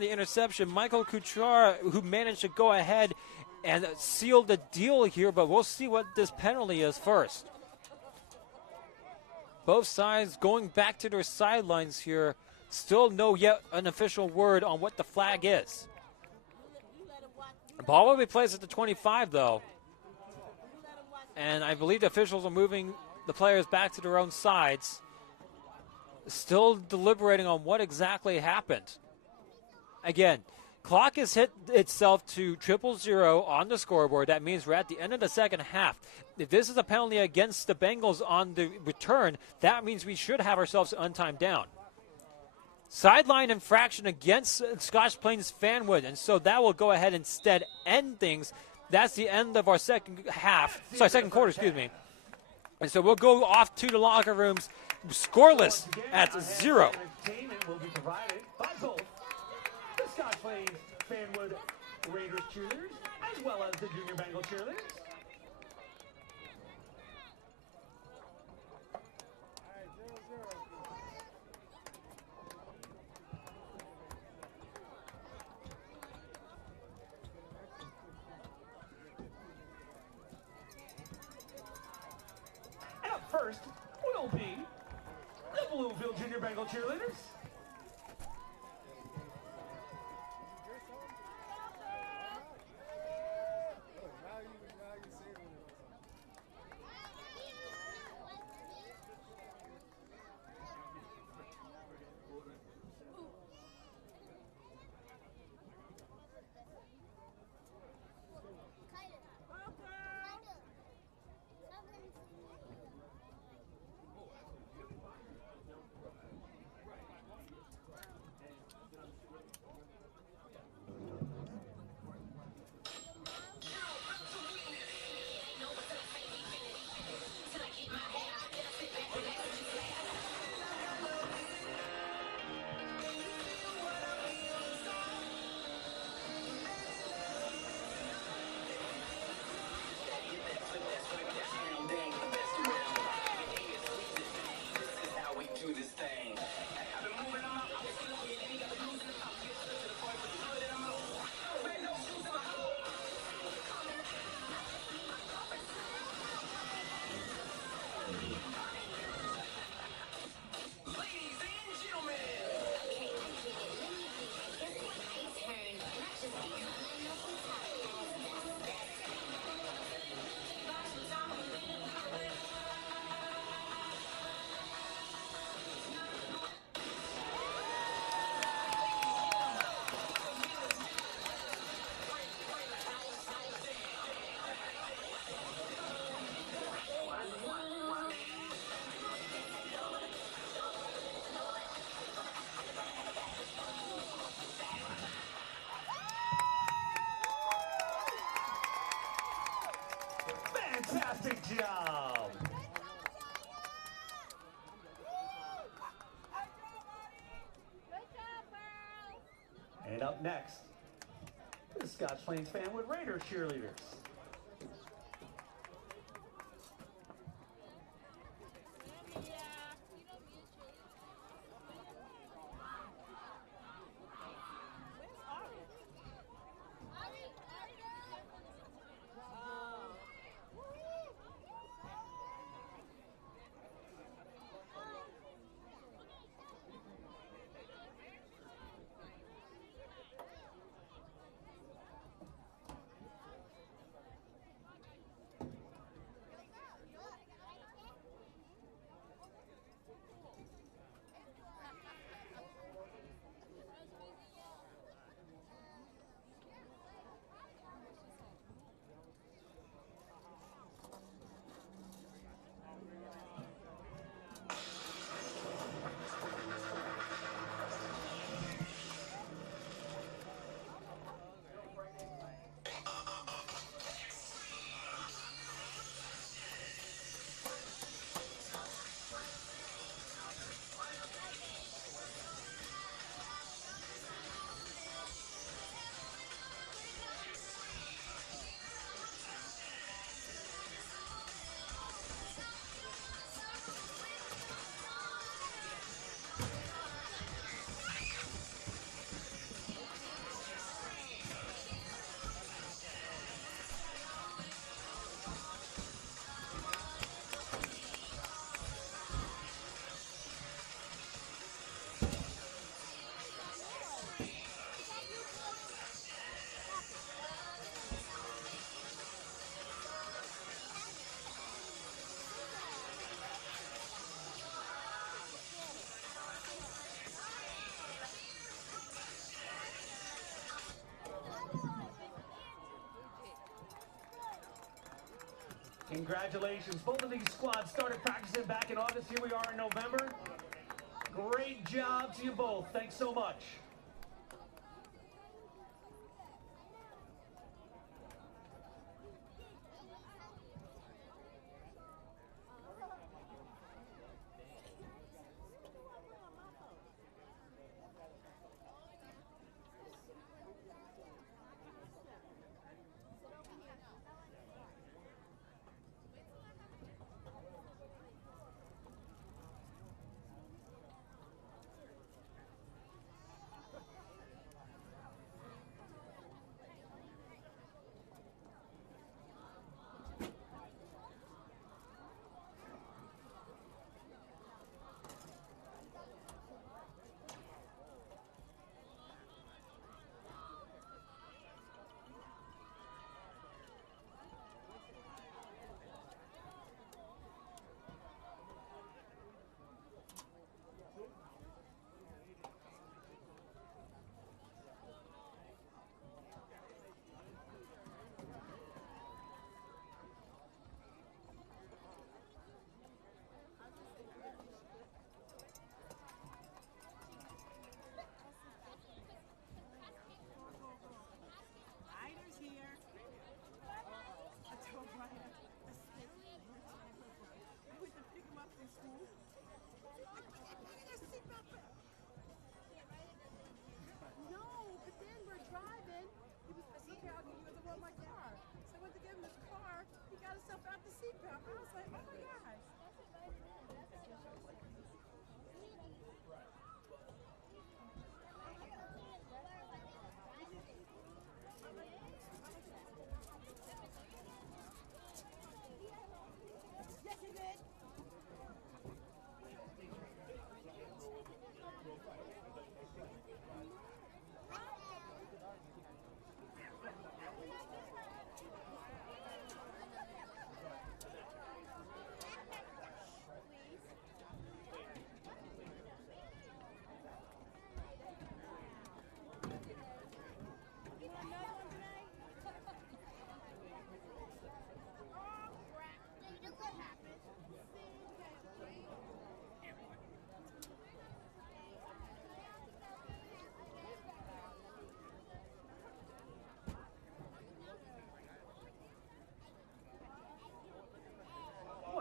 the interception. Michael Kuchar, who managed to go ahead and seal the deal here, but we'll see what this penalty is first. Both sides going back to their sidelines here. Still no yet an official word on what the flag is. The ball will be placed at the 25, though. And I believe the officials are moving the players back to their own sides. Still deliberating on what exactly happened. Again, clock has hit itself to 0-0 on the scoreboard. That means we're at the end of the second half. If this is a penalty against the Bengals on the return, that means we should have ourselves untimed down. Sideline infraction against Scotch Plains Fanwood, and so that will go ahead and instead end things. That's the end of our second quarter, excuse me. And so we'll go off to the locker rooms, scoreless at 0. Entertainment will be provided by both the Scotch Plains Fanwood Raiders cheerleaders as well as the Junior Bengal cheerleaders. And up first will be the Bloomfield Junior Bengal cheerleaders. Plains Fanwood Raiders cheerleaders. Congratulations. Both of these squads started practicing back in August. Here we are in November. Great job to you both. Thanks so much.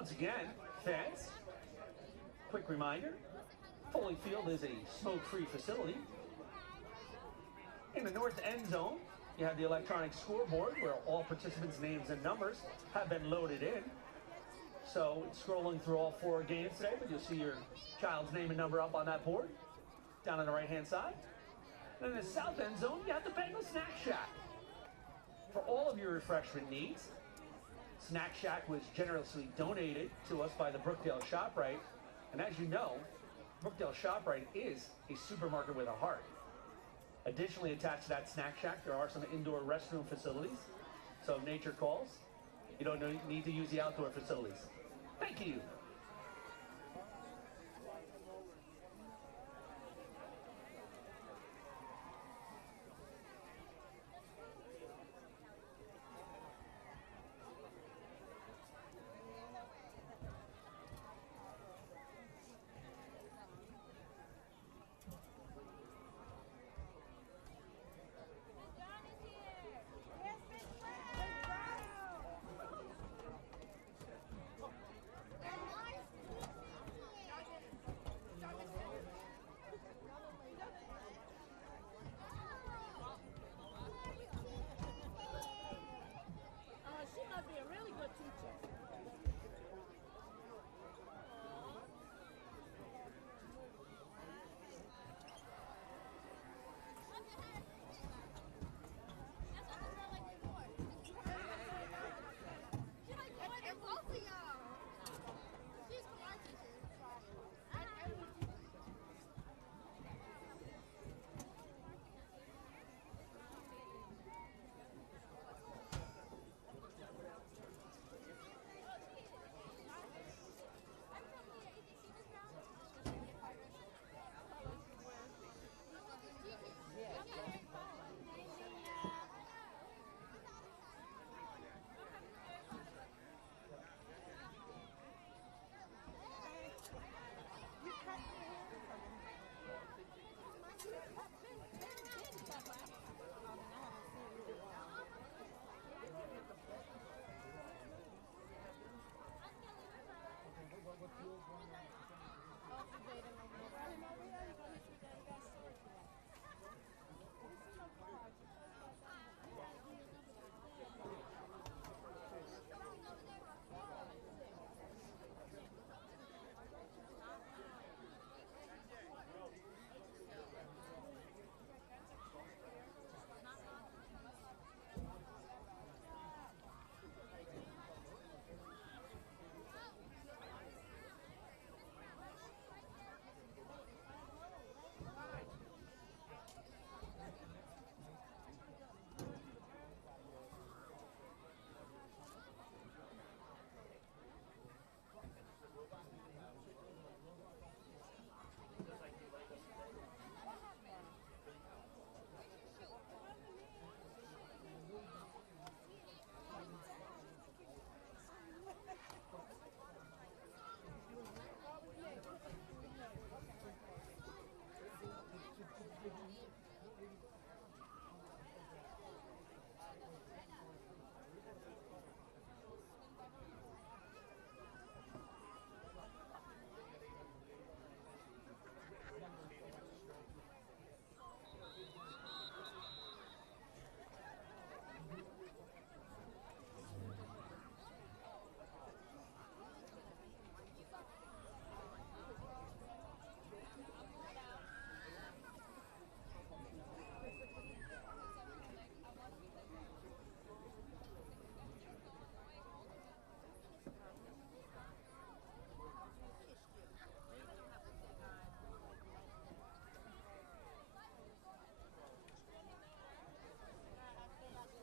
Once again, fans, quick reminder, Foley Field is a smoke-free facility. In the north end zone, You have the electronic scoreboard where all participants' names and numbers have been loaded in. So it's scrolling through all 4 games today, but you'll see your child's name and number up on that board, down on the right-hand side. And in the south end zone, you have the Bengal Snack Shack. For all of your refreshment needs, Snack Shack was generously donated to us by the Brookdale ShopRite. And as you know, Brookdale ShopRite is a supermarket with a heart. Additionally, attached to that Snack Shack, there are some indoor restroom facilities. So if nature calls, you don't need to use the outdoor facilities. Thank you.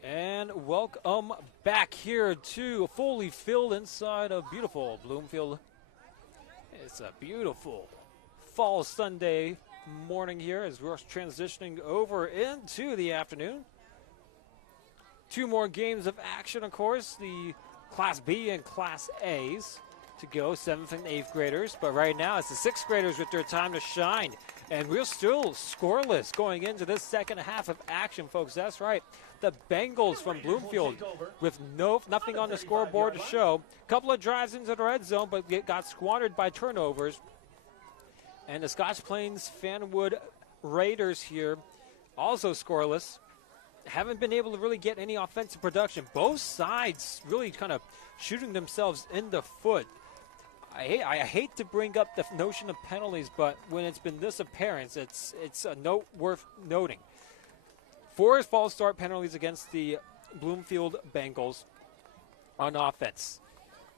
And welcome back here to fully filled inside of beautiful Bloomfield. It's a beautiful fall Sunday morning here as we're transitioning over into the afternoon. 2 more games of action, of course, the Class B and Class A's to go, 7th and 8th graders. But right now it's the 6th graders with their time to shine. And we're still scoreless going into this second half of action, folks. That's right. The Bengals from Bloomfield with nothing on the scoreboard to show. Couple of drives into the red zone, but it got squandered by turnovers. And the Scotch Plains Fanwood Raiders here also scoreless. haven't been able to really get any offensive production. Both sides really kind of shooting themselves in the foot. I hate to bring up the notion of penalties, but when it's been this apparent, it's a note worth noting. 4 false start penalties against the Bloomfield Bengals on offense.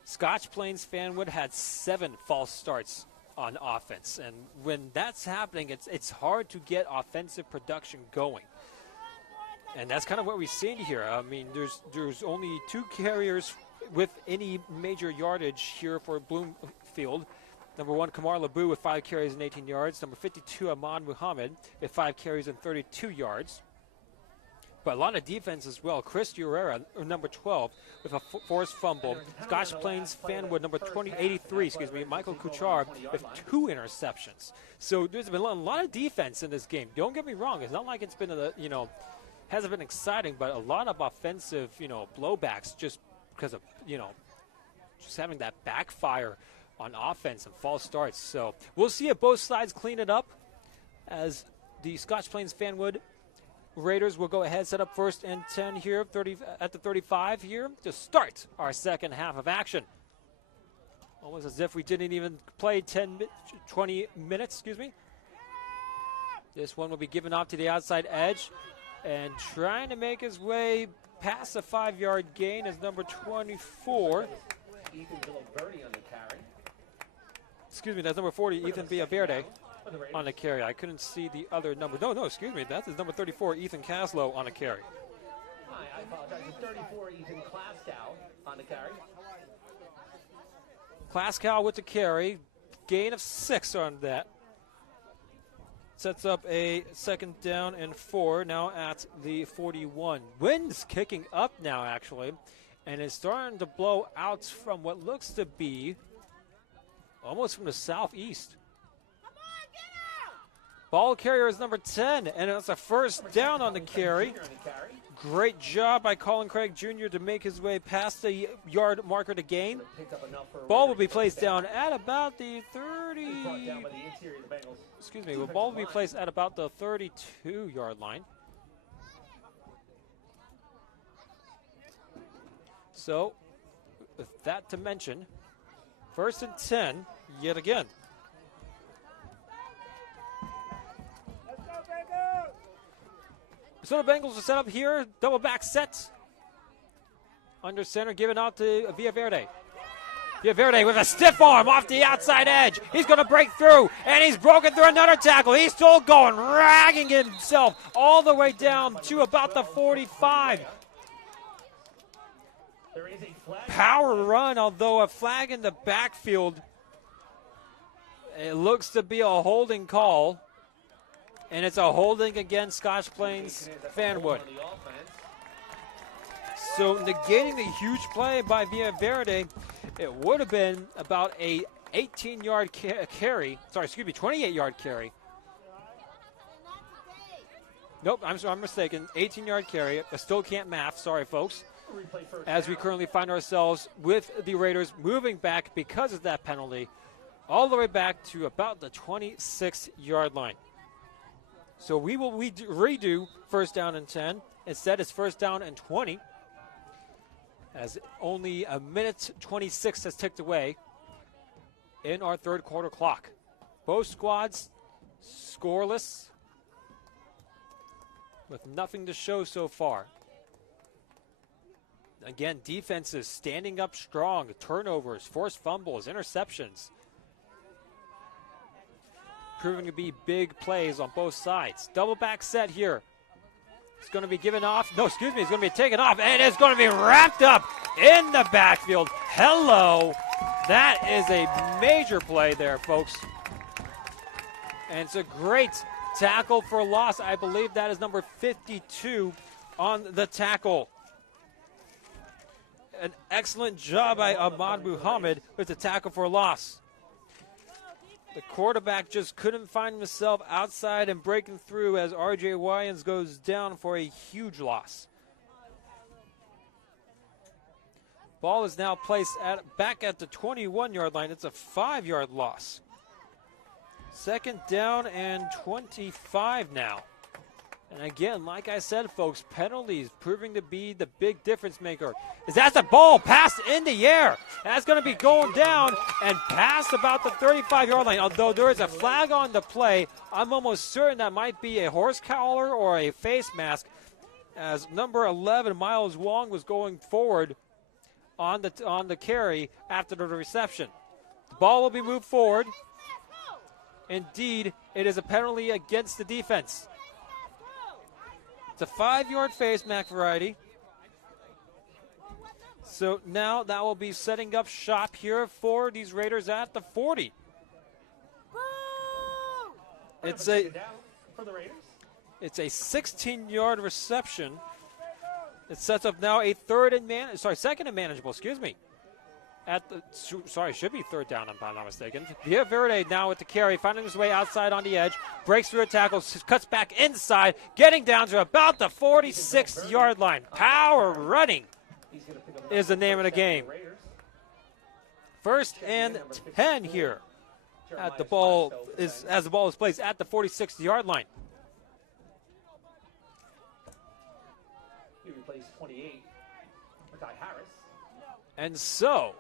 Scotch Plains Fanwood had 7 false starts on offense, and when that's happening, it's hard to get offensive production going. And that's kind of what we've seen here. I mean, there's only 2 carriers with any major yardage here for Bloomfield. Number 1, Kamar Labu with 5 carries and 18 yards. Number 52, Ahmad Muhammad with 5 carries and 32 yards. But a lot of defense as well. Chris Urera, number 12, with a forced fumble. Scotch Plains Fanwood, number 83, Michael Kuchar with 2 interceptions. So there's been a lot of defense in this game. Don't get me wrong. It's not like it's been, hasn't been exciting, but a lot of offensive, blowbacks just because of, just having that backfire on offense and false starts. So we'll see if both sides clean it up as the Scotch Plains Fanwood Raiders will go ahead, set up 1st and 10 here, 30 at the 35 here to start our second half of action. Almost as if we didn't even play 20 minutes, This one will be given off to the outside edge and trying to make his way past a 5-yard gain is number 24. Ethan Villaverde on the carry. That's number 40, Ethan Villaverde. On the carry. I couldn't see the other number. No, that is number 34, Ethan Caslow on the carry. I apologize. 34, Ethan Klaskow on the carry. Klaskow with the carry. Gain of 6 on that. Sets up a 2nd down and 4 now at the 41. Wind's kicking up now, actually, and it's starting to blow out from what looks to be almost from the southeast. Ball carrier is number 10, and it's a 1st down on the carry. Great job by Colin Craig Jr. to make his way past the yard marker to gain. Ball will be placed down at about the 30. Ball will be placed at about the 32-yard line. So, with that to mention, 1st and 10 yet again. So the Bengals are set up here, double back set. Under center, given out to Villaverde. Villaverde with a stiff arm off the outside edge. He's going to break through, and he's broken through another tackle. He's still going, dragging himself all the way down to about the 45. Power run, although a flag in the backfield. It looks to be a holding call. And it's a holding against Scotch Plains Fanwood. So negating the huge play by Villaverde, it would have been about a 18-yard carry. 28-yard carry. Nope, I'm mistaken. 18-yard carry. I still can't math. Sorry, folks. As we currently find ourselves with the Raiders moving back because of that penalty all the way back to about the 26-yard line. So we will redo 1st down and 10. Instead, it's 1st down and 20. As only a minute 26 has ticked away in our 3rd quarter clock. Both squads scoreless with nothing to show so far. Again, defenses standing up strong. Turnovers, forced fumbles, interceptions. Proving to be big plays on both sides. Double back set here. It's going to be given off. It's going to be taken off, and it's going to be wrapped up in the backfield. Hello. That is a major play there, folks. And it's a great tackle for loss. I believe that is number 52 on the tackle. An excellent job by Ahmad Muhammad with the tackle for loss. The quarterback just couldn't find himself outside and breaking through as R.J. Wyans goes down for a huge loss. Ball is now placed back at the 21-yard line. It's a 5-yard loss. 2nd down and 25 now And again, like I said, folks, penalties proving to be the big difference maker. Is that the ball passed in the air? That's going to be going down and past about the 35-yard line. Although there is a flag on the play, I'm almost certain that might be a horse collar or a face mask, as number 11, Miles Wong, was going forward on the carry after the reception. The ball will be moved forward. Indeed, it is a penalty against the defense. It's a 5-yard face mask variety. So now that will be setting up shop here for these Raiders at the 40. It's a 16-yard reception. It sets up now a second and manageable, excuse me. Should be third down, if I'm not mistaken. Via Verde now with the carry, finding his way outside on the edge, breaks through a tackle, cuts back inside, getting down to about the 46-yard line. Power running is the name of the game. First and 10 here as the ball is placed at the 46-yard line. He replaced 28, Mackay Harris. And so,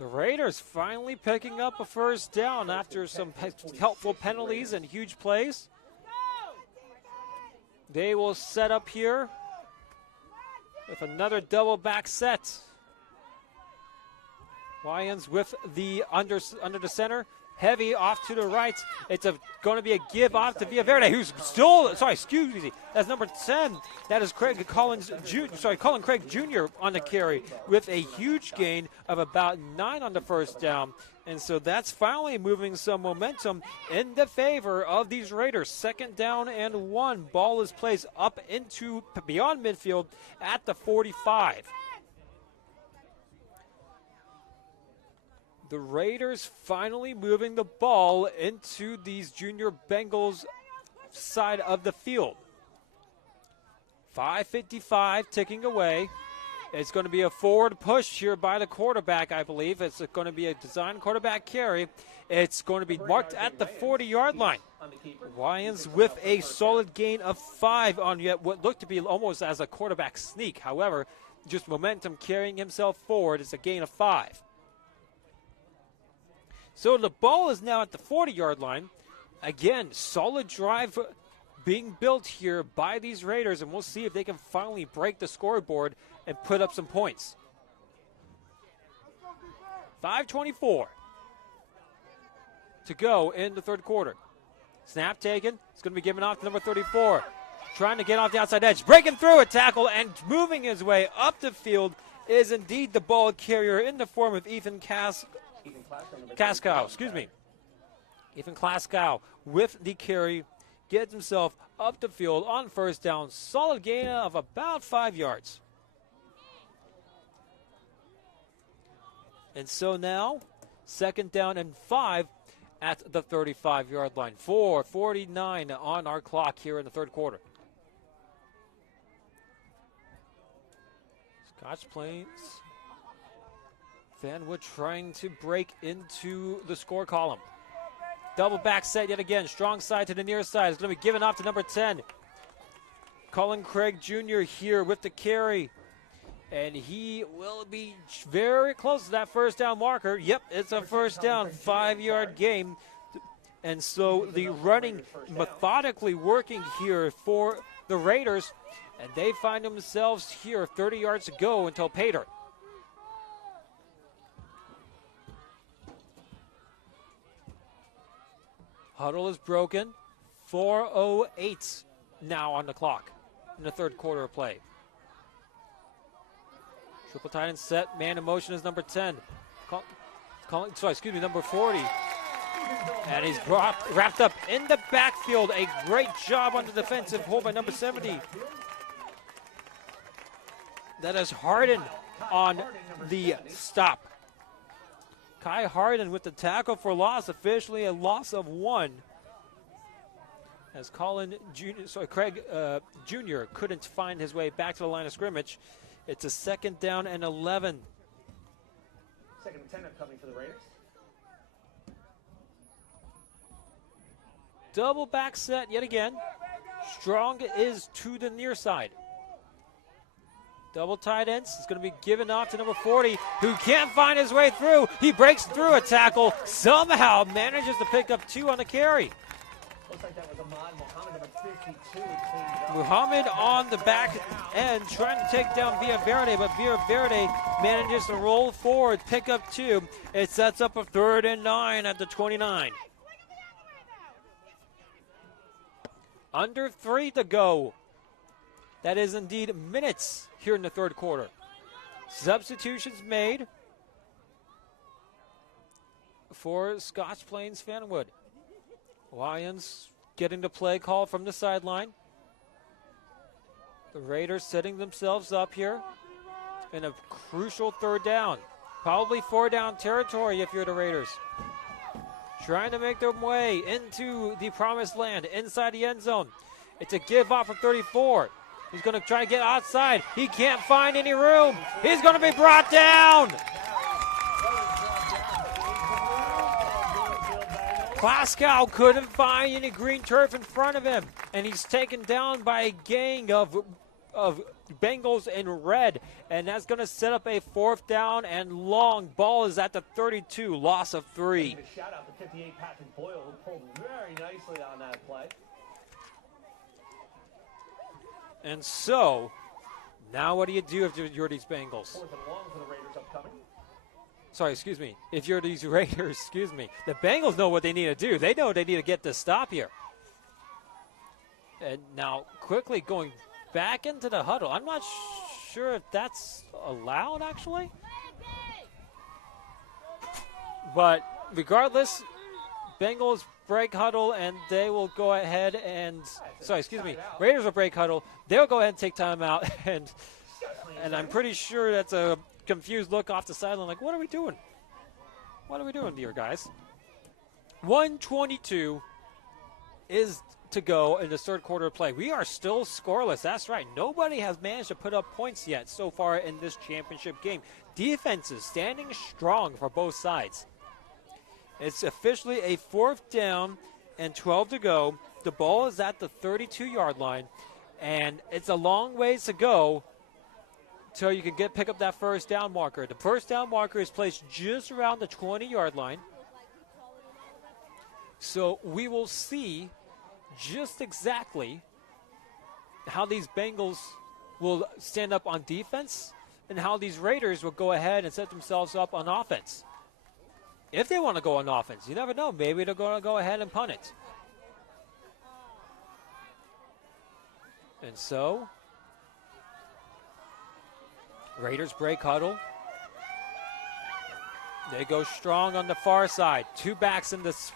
the Raiders finally picking up a first down after some helpful penalties and huge plays. They will set up here with another double back set. Lions with the under the center. Heavy off to the right. It's going to be a give off to Villaverde, who's still, excuse me, that's number 10. That is Colin Craig Jr. on the carry with a huge gain of about 9 on the first down. And so that's finally moving some momentum in the favor of these Raiders. Second down and 1. Ball is placed up into beyond midfield at the 45. The Raiders finally moving the ball into these junior Bengals side of the field. 5:55 ticking away. It's going to be a forward push here by the quarterback, I believe. It's going to be a design quarterback carry. It's going to be marked at the 40-yard line. Lions with a solid gain of 5 on yet what looked to be almost as a quarterback sneak. However, just momentum carrying himself forward is a gain of 5. So the ball is now at the 40-yard line. Again, solid drive being built here by these Raiders, and we'll see if they can finally break the scoreboard and put up some points. 5:24 to go in the third quarter. Snap taken. It's going to be given off to number 34. Trying to get off the outside edge. Breaking through a tackle and moving his way up the field is indeed the ball carrier in the form of Ethan Klaskow, Ethan Klaskow with the carry, gets himself up the field on first down. Solid gain of about 5 yards. And so now, second down and 5 at the 35-yard line. 4:49 on our clock here in the third quarter. Scotch Plains. Fanwood trying to break into the score column. Double back set yet again. Strong side to the near side. It's going to be given off to number 10. Colin Craig Jr. here with the carry. And he will be very close to that first down marker. Yep, it's a first down, 5-yard gain. And so the running methodically working here for the Raiders. And they find themselves here 30 yards to go until pay dirt. Huddle is broken. 4:08 now on the clock in the third quarter of play. Triple tight end set. Man in motion is number 10. Number 40. And he's wrapped up in the backfield. A great job on the defensive hold by number 70. That is Harden on the stop. Kai Harden with the tackle for loss, officially a loss of 1. As Craig Jr. couldn't find his way back to the line of scrimmage. It's a second down and 11. Second and 10 upcoming for the Raiders. Double back set yet again. Strong is to the near side. Double tight ends is going to be given off to number 40, who can't find his way through. He breaks through a tackle, somehow manages to pick up 2 on the carry. Looks like that was Muhammad, number 52. Muhammad on the back end trying to take down Villaverde, but Villaverde manages to roll forward, pick up 2. It sets up a 3rd and 9 at the 29. Under 3 to go. That is indeed minutes here in the 3rd quarter. Substitutions made for Scotch Plains Fanwood. Lions getting the play call from the sideline. The Raiders setting themselves up here in a crucial 3rd down. Probably 4 down territory if you're the Raiders. Trying to make their way into the promised land, inside the end zone. It's a give off from 34. He's going to try to get outside. He can't find any room. He's going to be brought down. Pascal couldn't find any green turf in front of him, and he's taken down by a gang of Bengals in red, and that's going to set up a 4th down and long. Ball is at the 32, loss of 3. Shout out to 58 Patrick Boyle, who pulled very nicely on that play. And so, now what do you do if you're these Bengals? 4th and long for the Raiders upcoming. Sorry, excuse me. If you're these Raiders, excuse me. The Bengals know what they need to do. They know they need to get this stop here. And now, quickly going back into the huddle. I'm not sure if that's allowed, actually. But regardless, Bengals break huddle, and they will go ahead and, Raiders will break huddle. They'll go ahead and take time out, and I'm pretty sure that's a confused look off the sideline, like, what are we doing? What are we doing here, guys? 1:22 is to go in the 3rd quarter of play. We are still scoreless. That's right. Nobody has managed to put up points yet so far in this championship game. Defenses standing strong for both sides. It's officially a 4th down and 12 to go. The ball is at the 32-yard line, and it's a long ways to go till you can pick up that 1st down marker. The 1st down marker is placed just around the 20-yard line. So we will see just exactly how these Bengals will stand up on defense and how these Raiders will go ahead and set themselves up on offense. If they want to go on offense, you never know. Maybe they're going to go ahead and punt it. And so, Raiders break huddle. They go strong on the far side. 2 backs in this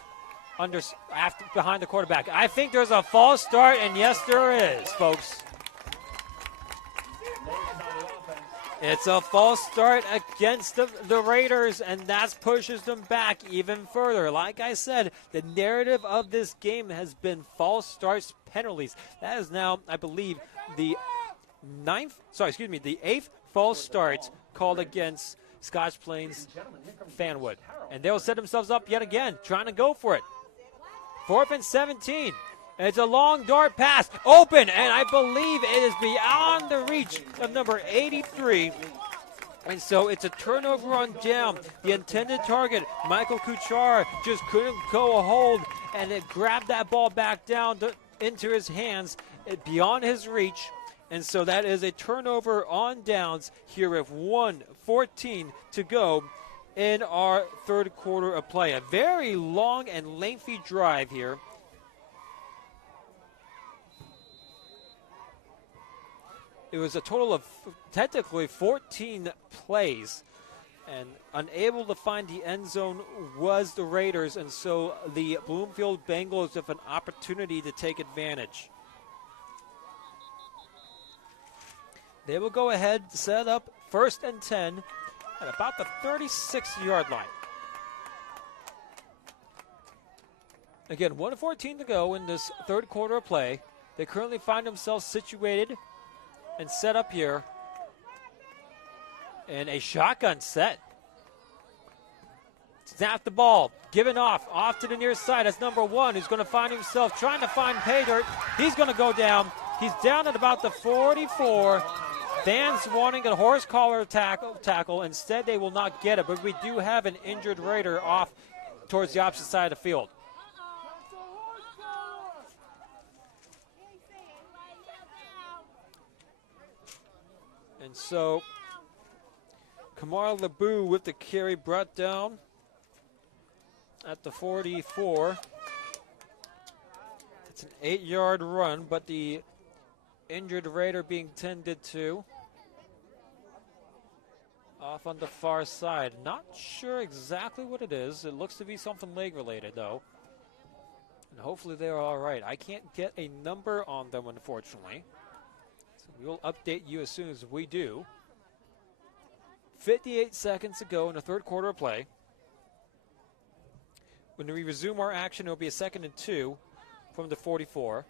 behind the quarterback. I think there's a false start, and yes, there is, folks. It's a false start against the Raiders, and that pushes them back even further. Like I said, the narrative of this game has been false starts penalties. That is now, I believe, the 8th false start called against Scotch Plains Fanwood. And they'll set themselves up yet again, trying to go for it. 4th and 17. It's a long dart pass, open, and I believe it is beyond the reach of number 83. And so it's a turnover on down. The intended target, Michael Kuchar, just couldn't go a hold, and it grabbed that ball back down into his hands, beyond his reach. And so that is a turnover on downs here with 1:14 to go in our 3rd quarter of play. A very long and lengthy drive here. It was a total of technically 14 plays, and unable to find the end zone was the Raiders, and so the Bloomfield Bengals have an opportunity to take advantage. They will go ahead, set up 1st and 10 at about the 36-yard line. Again, 1:14 to go in this 3rd quarter of play. They currently find themselves situated and set up here in a shotgun set. Snap the ball, given off to the near side. That's number 1, who's going to find himself trying to find pay dirt. He's going to go down. He's down at about the 44. Fans wanting a horse collar tackle. Instead, they will not get it, but we do have an injured Raider off towards the opposite side of the field. And so, Kamar Lebu with the carry brought down at the 44. It's an 8-yard run, but the injured Raider being tended to off on the far side. Not sure exactly what it is. It looks to be something leg related though. And hopefully they're all right. I can't get a number on them, unfortunately. So we'll update you as soon as we do. 58 seconds to go in the third quarter of play. When we resume our action, it'll be a 2nd and 2 from the 44.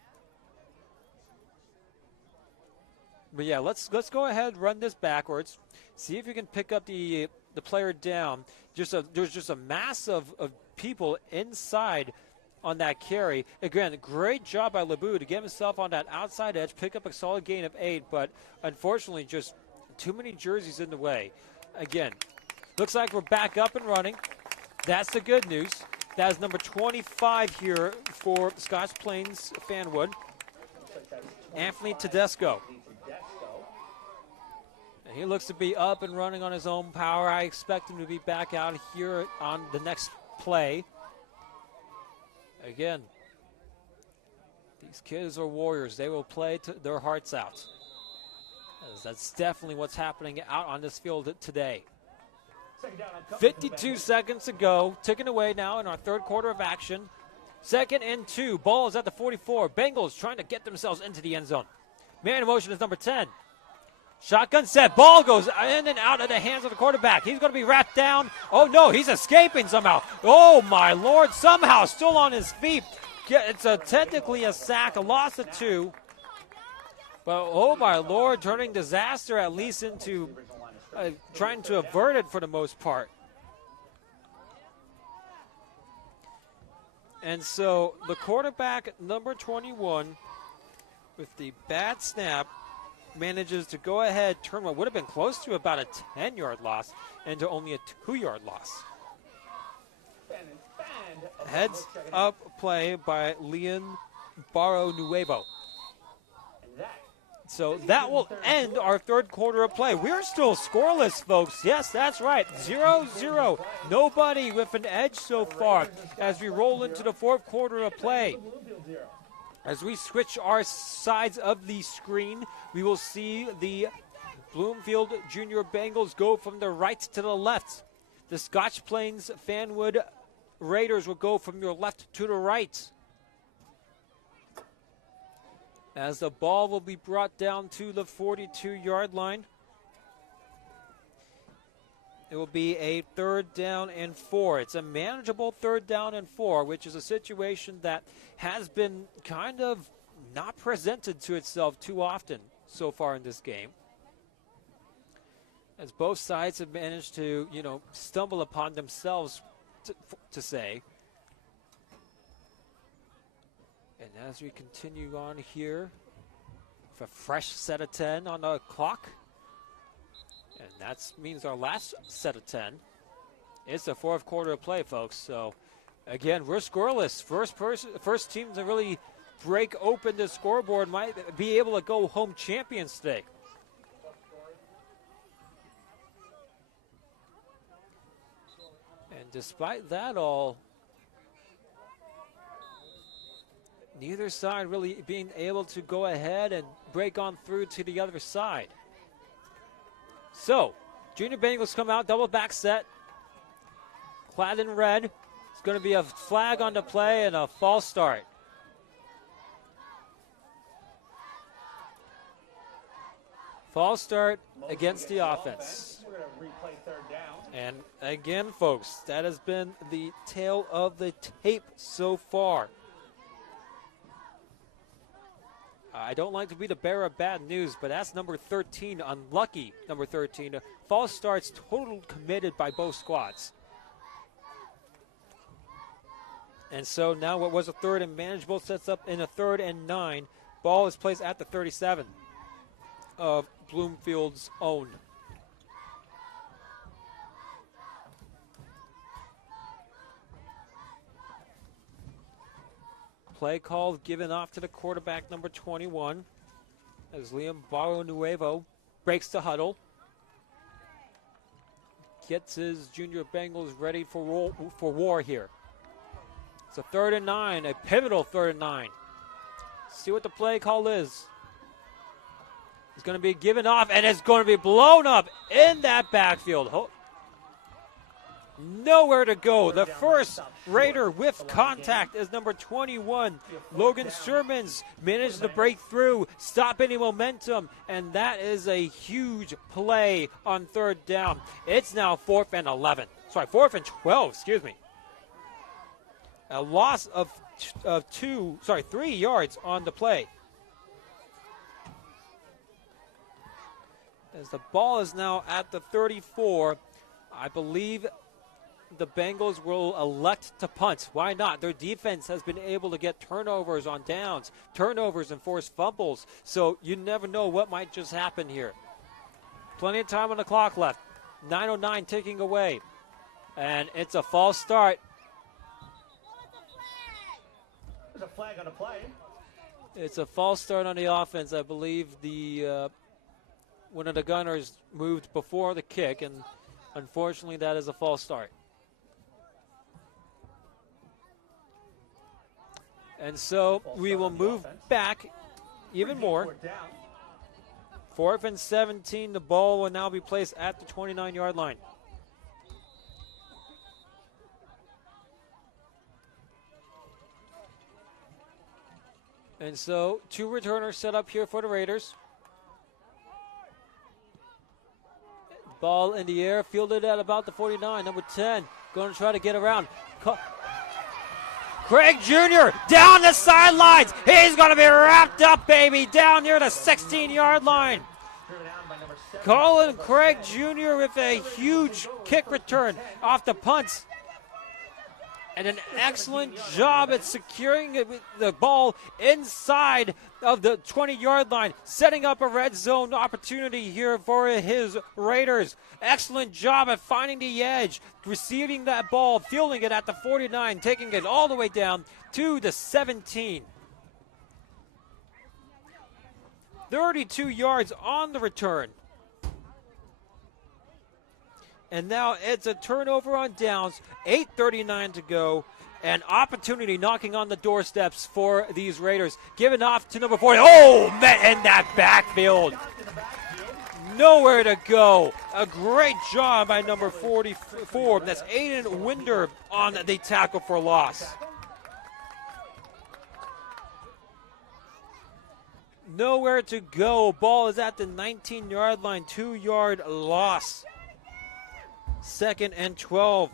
But yeah, let's go ahead, run this backwards, see if you can pick up the player down. There's just a mass of people inside on that carry. Again, great job by Lebu to get himself on that outside edge, pick up a solid gain of 8, but unfortunately just too many jerseys in the way. Again, looks like we're back up and running. That's the good news. That is number 25 here for Scotch Plains Fanwood, Anthony Tedesco. And he looks to be up and running on his own power. I expect him to be back out here on the next play. Again, these kids are warriors. They will play to their hearts out. That's definitely what's happening out on this field today. 52 seconds to go. Ticking away now in our third quarter of action. 2nd and 2. Ball is at the 44. Bengals trying to get themselves into the end zone. Man in motion is number 10. Shotgun set. Ball goes in and out of the hands of the quarterback. He's going to be wrapped down. Oh, no, he's escaping somehow. Oh, my Lord, somehow still on his feet. It's technically a sack, a loss of 2. But, oh, my Lord, turning disaster at least into trying to avert it for the most part. And so the quarterback, number 21, with the bad snap, manages to go ahead, turn what would have been close to about a 10-yard loss into only a 2-yard loss. Heads up play by Leon Barro Nuevo. So that will end our third quarter of play. We're still scoreless, folks. Yes, that's right. 0-0. Nobody with an edge so far as we roll into the fourth quarter of play. As we switch our sides of the screen, we will see the Bloomfield Junior Bengals go from the right to the left. The Scotch Plains Fanwood Raiders will go from your left to the right. As the ball will be brought down to the 42-yard line. It will be a 3rd down and 4. It's a manageable 3rd down and 4, which is a situation that has been kind of not presented to itself too often so far in this game. As both sides have managed to, stumble upon themselves, to say. And as we continue on here, with a fresh set of 10 on the clock. And that means our last set of 10. It's the fourth quarter of play, folks. So, again, we're scoreless. First team to really break open the scoreboard might be able to go home champions today. And despite that all, neither side really being able to go ahead and break on through to the other side. So, Junior Bengals come out, double back set. Clad in red. It's going to be a flag on the play and a false start. False start against the offense. And again, folks, that has been the tale of the tape so far. I don't like to be the bearer of bad news, but that's number 13, unlucky number 13. False starts total committed by both squads. And so now what was a 3rd and manageable sets up in a 3rd and 9. Ball is placed at the 37 of Bloomfield's own. Play call given off to the quarterback, number 21, as Liam Barronuevo breaks the huddle. Gets his junior Bengals ready for war here. It's a 3rd and 9, a pivotal 3rd and 9. See what the play call is. It's going to be given off, and it's going to be blown up in that backfield. Nowhere to go. The first Raider with contact is number 21. Logan Shermans managed to break through, stop any momentum, and that is a huge play on 3rd down. It's now 4th and 11. Sorry, 4th and 12, excuse me. A loss of 3 yards on the play. As the ball is now at the 34, I believe the Bengals will elect to punt. Why not? Their defense has been able to get turnovers on downs, turnovers and forced fumbles. So you never know what might just happen here. Plenty of time on the clock left. 9:09 ticking away. And it's a false start. There's a flag on the play. It's a false start on the offense. I believe one of the gunners moved before the kick, and unfortunately that is a false start. And so we will move back even more. 4th and 17, the ball will now be placed at the 29-yard line. And so 2 returners set up here for the Raiders. Ball in the air, fielded at about the 49. Number 10 going to try to get around. Craig Jr. down the sidelines. He's going to be wrapped up, baby, down near the 16-yard line. Colin Craig Jr. with a huge kick return off the punts. And an excellent job at securing the ball inside of the 20-yard line, setting up a red zone opportunity here for his Raiders. Excellent job at finding the edge, receiving that ball, fielding it at the 49, taking it all the way down to the 17. 32 yards on the return. And now it's a turnover on downs, 8:39 to go, and opportunity knocking on the doorsteps for these Raiders. Given off to number 40. Oh, man, in that backfield. Nowhere to go. A great job by number 44. That's Aiden Winder on the tackle for loss. Nowhere to go. Ball is at the 19-yard line, 2-yard loss. 2nd and 12.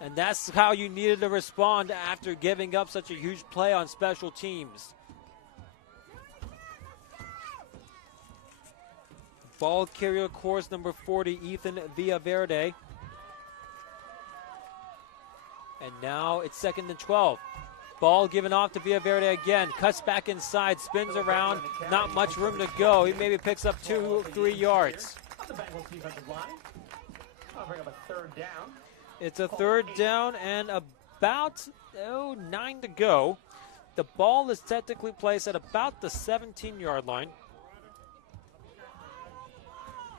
And that's how you needed to respond after giving up such a huge play on special teams. Ball carrier course number 40, Ethan Villaverde. And now it's 2nd and 12. Ball given off to Villaverde again. Cuts back inside, spins around. Not much room to go. He maybe picks up 2-3 yards. I'll bring up a 3rd down. It's a 3rd down and about 9 to go. The ball is technically placed at about the 17-yard line.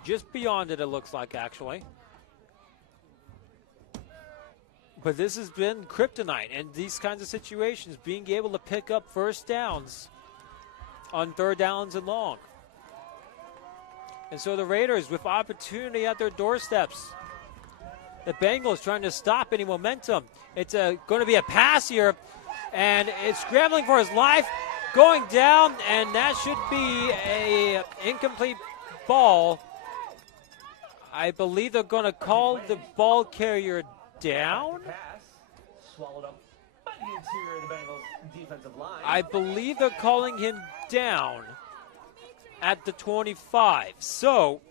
Just beyond it looks like, actually. But this has been kryptonite in these kinds of situations, being able to pick up first downs on 3rd downs and long. And so the Raiders with opportunity at their doorsteps. The Bengals trying to stop any momentum. It's going to be a pass here, and it's scrambling for his life, going down, and that should be an incomplete ball. I believe they're going to call the ball carrier down. Swallowed up by the interior of the Bengals defensive line. I believe they're calling him down at the 25. So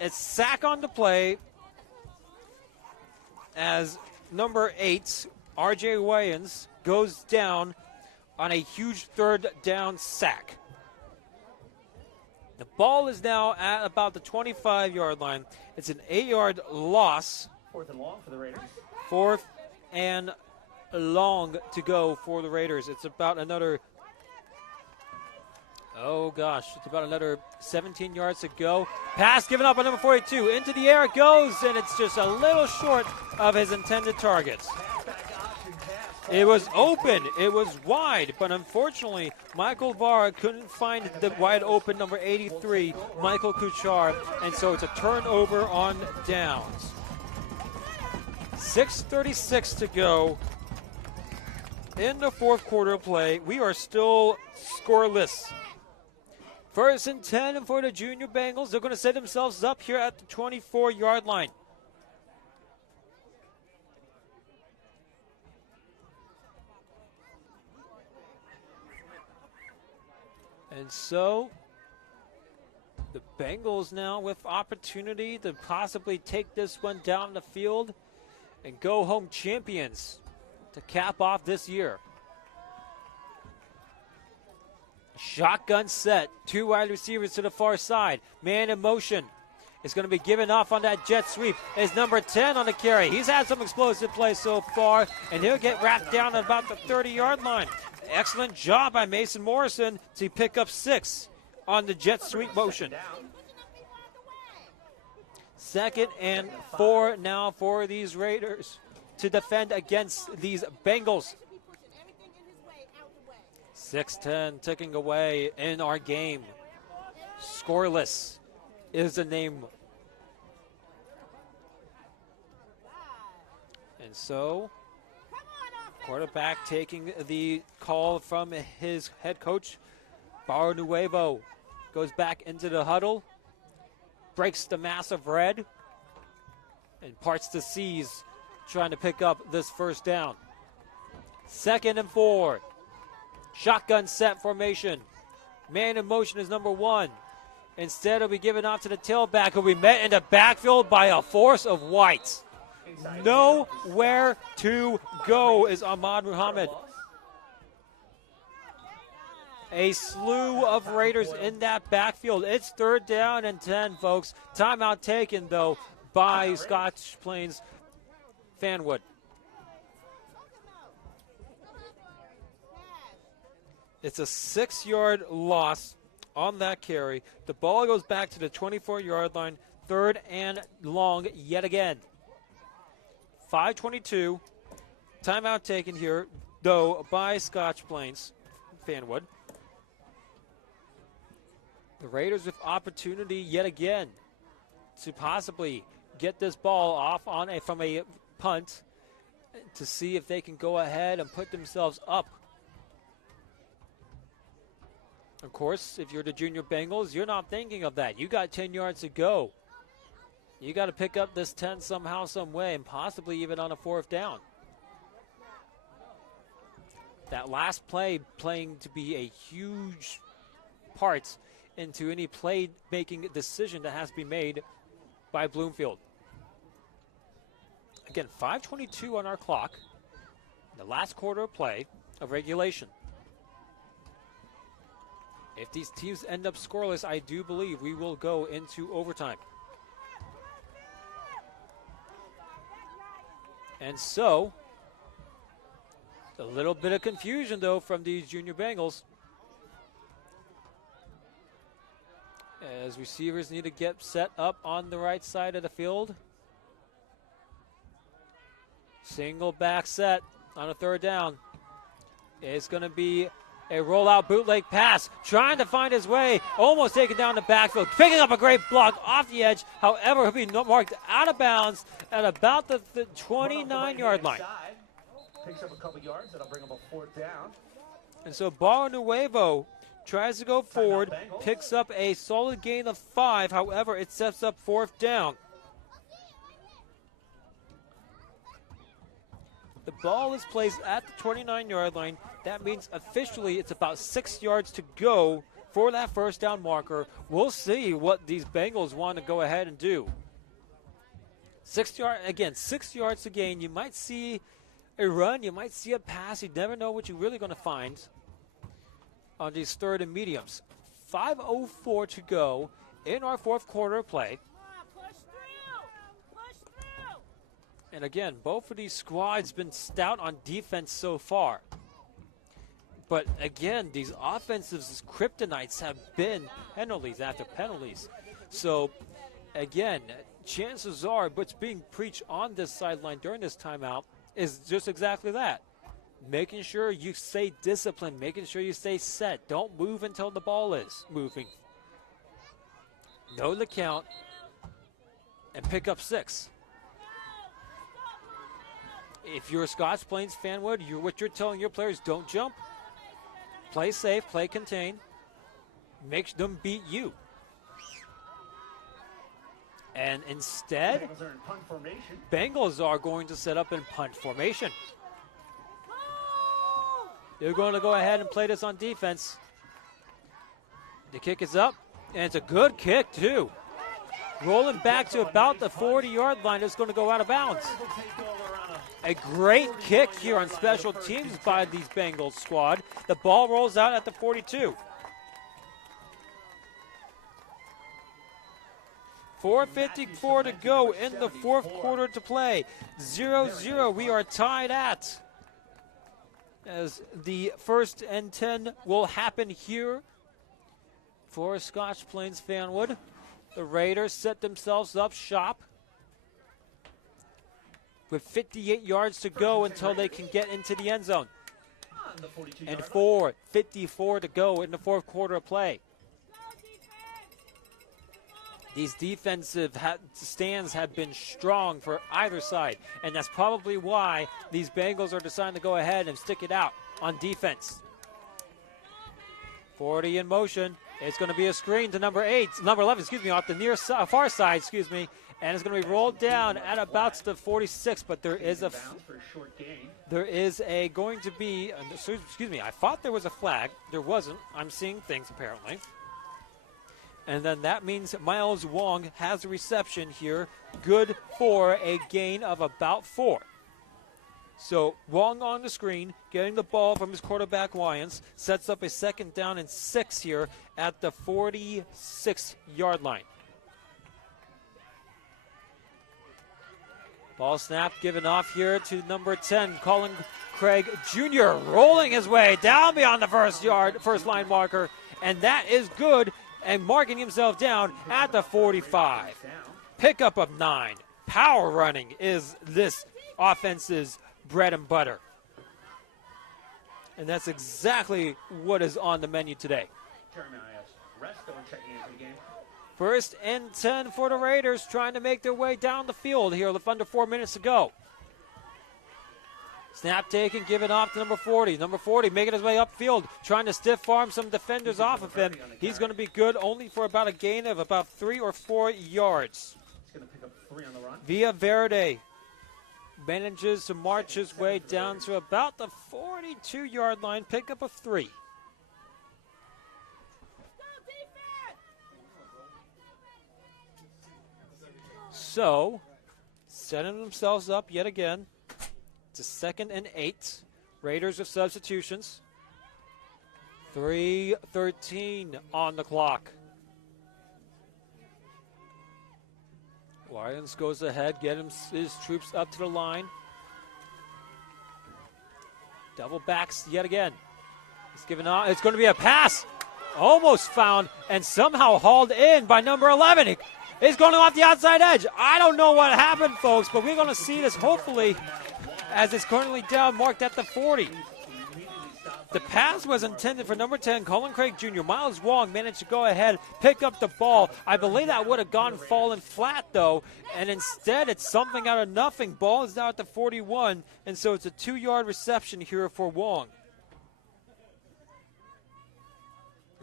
it's sack on the play as number 8, R.J. Wayans goes down on a huge third down sack. The ball is now at about the 25-yard line. It's an 8-yard loss. 4th and long for the Raiders. 4th and long to go for the Raiders. It's about another, it's about another 17 yards to go. Pass given up on number 42. Into the air it goes, and it's just a little short of his intended targets. It was open, it was wide, but unfortunately, Michael Vara couldn't find the wide open number 83, Michael Kuchar, and so it's a turnover on downs. 6:36 to go in the fourth quarter play. We are still scoreless. 1st and 10 for the Junior Bengals. They're going to set themselves up here at the 24-yard line. And so the Bengals now with opportunity to possibly take this one down the field and go home champions to cap off this year. Shotgun set. 2 wide receivers to the far side. Man in motion. Is going to be given off on that jet sweep. Is number 10 on the carry. He's had some explosive plays so far, and he'll get wrapped down at about the 30-yard line. Excellent job by Mason Morrison to pick up 6 on the jet sweep motion. 2nd and 4 now for these Raiders to defend against these Bengals. 6:10 ticking away in our game. Scoreless is the name. And so, quarterback taking the call from his head coach, Barnuevo, goes back into the huddle, breaks the mass of red, and parts the seas, trying to pick up this first down. 2nd and 4. Shotgun set formation. Man in motion is number 1. Instead, it'll be given off to the tailback, who'll be met in the backfield by a force of whites. Nowhere to go is Ahmad Muhammad. A slew of Raiders in that backfield. It's 3rd down and 10, folks. Timeout taken, though, by Scotch Plains Fanwood. It's a 6-yard loss on that carry. The ball goes back to the 24-yard line. 3rd and long yet again. 5:22. Timeout taken here, though, by Scotch Plains Fanwood. The Raiders with opportunity yet again to possibly get this ball off from a punt to see if they can go ahead and put themselves up. Of course, if you're the Junior Bengals, you're not thinking of that. You got 10 yards to go. You got to pick up this 10 somehow, some way, and possibly even on a 4th down. That last play playing to be a huge part into any play-making decision that has to be made by Bloomfield. Again, 5:22 on our clock. The last quarter of play of regulation. If these teams end up scoreless, I do believe we will go into overtime. And so, a little bit of confusion, though, from these Junior Bengals, as receivers need to get set up on the right side of the field. Single back set on a 3rd down. It's going to be a rollout bootleg pass, trying to find his way, almost taken down the backfield, picking up a great block off the edge. However, he'll be marked out of bounds at about the 29-yard line. Picks up a couple yards, that'll bring him a 4th down. And so Barnuevo tries to go forward, picks up a solid gain of 5. However, it sets up 4th down. The ball is placed at the 29-yard line. That means officially it's about 6 yards to go for that 1st down marker. We'll see what these Bengals want to go ahead and do. 6 yards to gain. You might see a run. You might see a pass. You never know what you're really going to find on these third and mediums. 5:04 to go in our fourth quarter of play. And again, both of these squads been stout on defense so far. But again, these offensives, kryptonites have been penalties after penalties. So again, chances are what's being preached on this sideline during this timeout is just exactly that. Making sure you stay disciplined, making sure you stay set. Don't move until the ball is moving. Know the count and pick up 6. If you're Scotch Plains Fanwood, what you're telling your players, don't jump. Play safe, play contain. Make them beat you. And instead, Bengals are going to set up in punt formation. They're going to go ahead and play this on defense. The kick is up, and it's a good kick, too. Rolling back to about the 40-yard line. It's going to go out of bounds. A great kick here on special teams by these Bengals squad. The ball rolls out at the 42. 4:54 to go in the fourth quarter to play. 0-0. We are tied at. As the 1st and 10 will happen here for Scotch Plains Fanwood. The Raiders set themselves up shop with 58 yards to go until they can get into the end zone. And 4:54 to go in the fourth quarter of play. These defensive stands have been strong for either side, and that's probably why these Bengals are deciding to go ahead and stick it out on defense. 40 in motion. It's going to be a screen to number 11, off the far side, and it's going to be rolled down at about the 46, but there is I thought there was a flag. There wasn't. I'm seeing things apparently. And then that means Miles Wong has a reception here, good for a gain of about 4. So Wong on the screen, getting the ball from his quarterback Wyans, sets up a 2nd down and 6 here at the 46-yard line. Ball snap given off here to number 10, Colin Craig Jr., rolling his way down beyond the first line marker, and that is good, and marking himself down at the 45. Pickup of 9. Power running is this offense's bread and butter. And that's exactly what is on the menu today. 1st and 10 for the Raiders, trying to make their way down the field here with under 4 minutes to go. Snap taken, given off to number 40. Number 40 making his way upfield, trying to stiff arm some defenders off of him. He's going to be good only for about a gain of about 3 or 4 yards. He's going to pick up 3 on the run. Villa Verde manages to march his way down to about the 42-yard line, pickup of 3. So, setting themselves up yet again. It's a 2nd and 8. Raiders with substitutions. 3:13 on the clock. Lyons goes ahead, his troops up to the line. Double backs yet again. It's given on. It's going to be a pass. Almost found and somehow hauled in by number 11. It's going off the outside edge. I don't know what happened, folks, but we're going to see this hopefully as it's currently down, marked at the 40. The pass was intended for number 10, Colin Craig Jr. Miles Wong managed to go ahead, pick up the ball. I believe that would have fallen flat, though, and instead it's something out of nothing. Ball is now at the 41, and so it's a 2-yard reception here for Wong.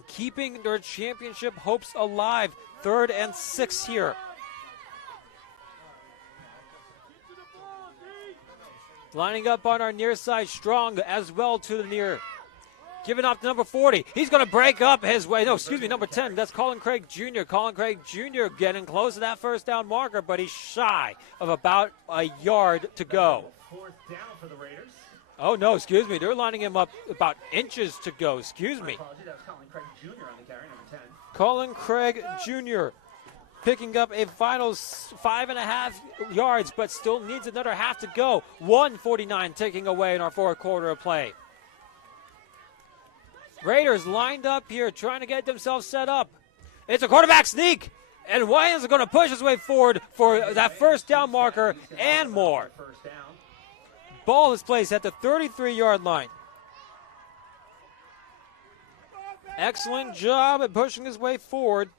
Keeping their championship hopes alive. 3rd and 6 here. Lining up on our near side, Strong as well to the near. Giving up to number 40. He's going to break up his way. No, excuse me, number 10. That's Colin Craig Jr. Colin Craig Jr. getting close to that first down marker, but he's shy of about a yard to go. Fourth down for the Raiders. Oh, no, excuse me. They're lining him up about inches to go. Excuse me. Apology, that was Colin Craig Jr. on the carry, number 10. Colin Craig Jr. picking up a final 5.5 yards, but still needs another half to go. 1:49 taking away in our fourth quarter of play. Raiders lined up here trying to get themselves set up. It's a quarterback sneak, and Wyans are going to push his way forward for that first down marker and more. First down. Ball is placed at the 33-yard line. Excellent job at pushing his way forward.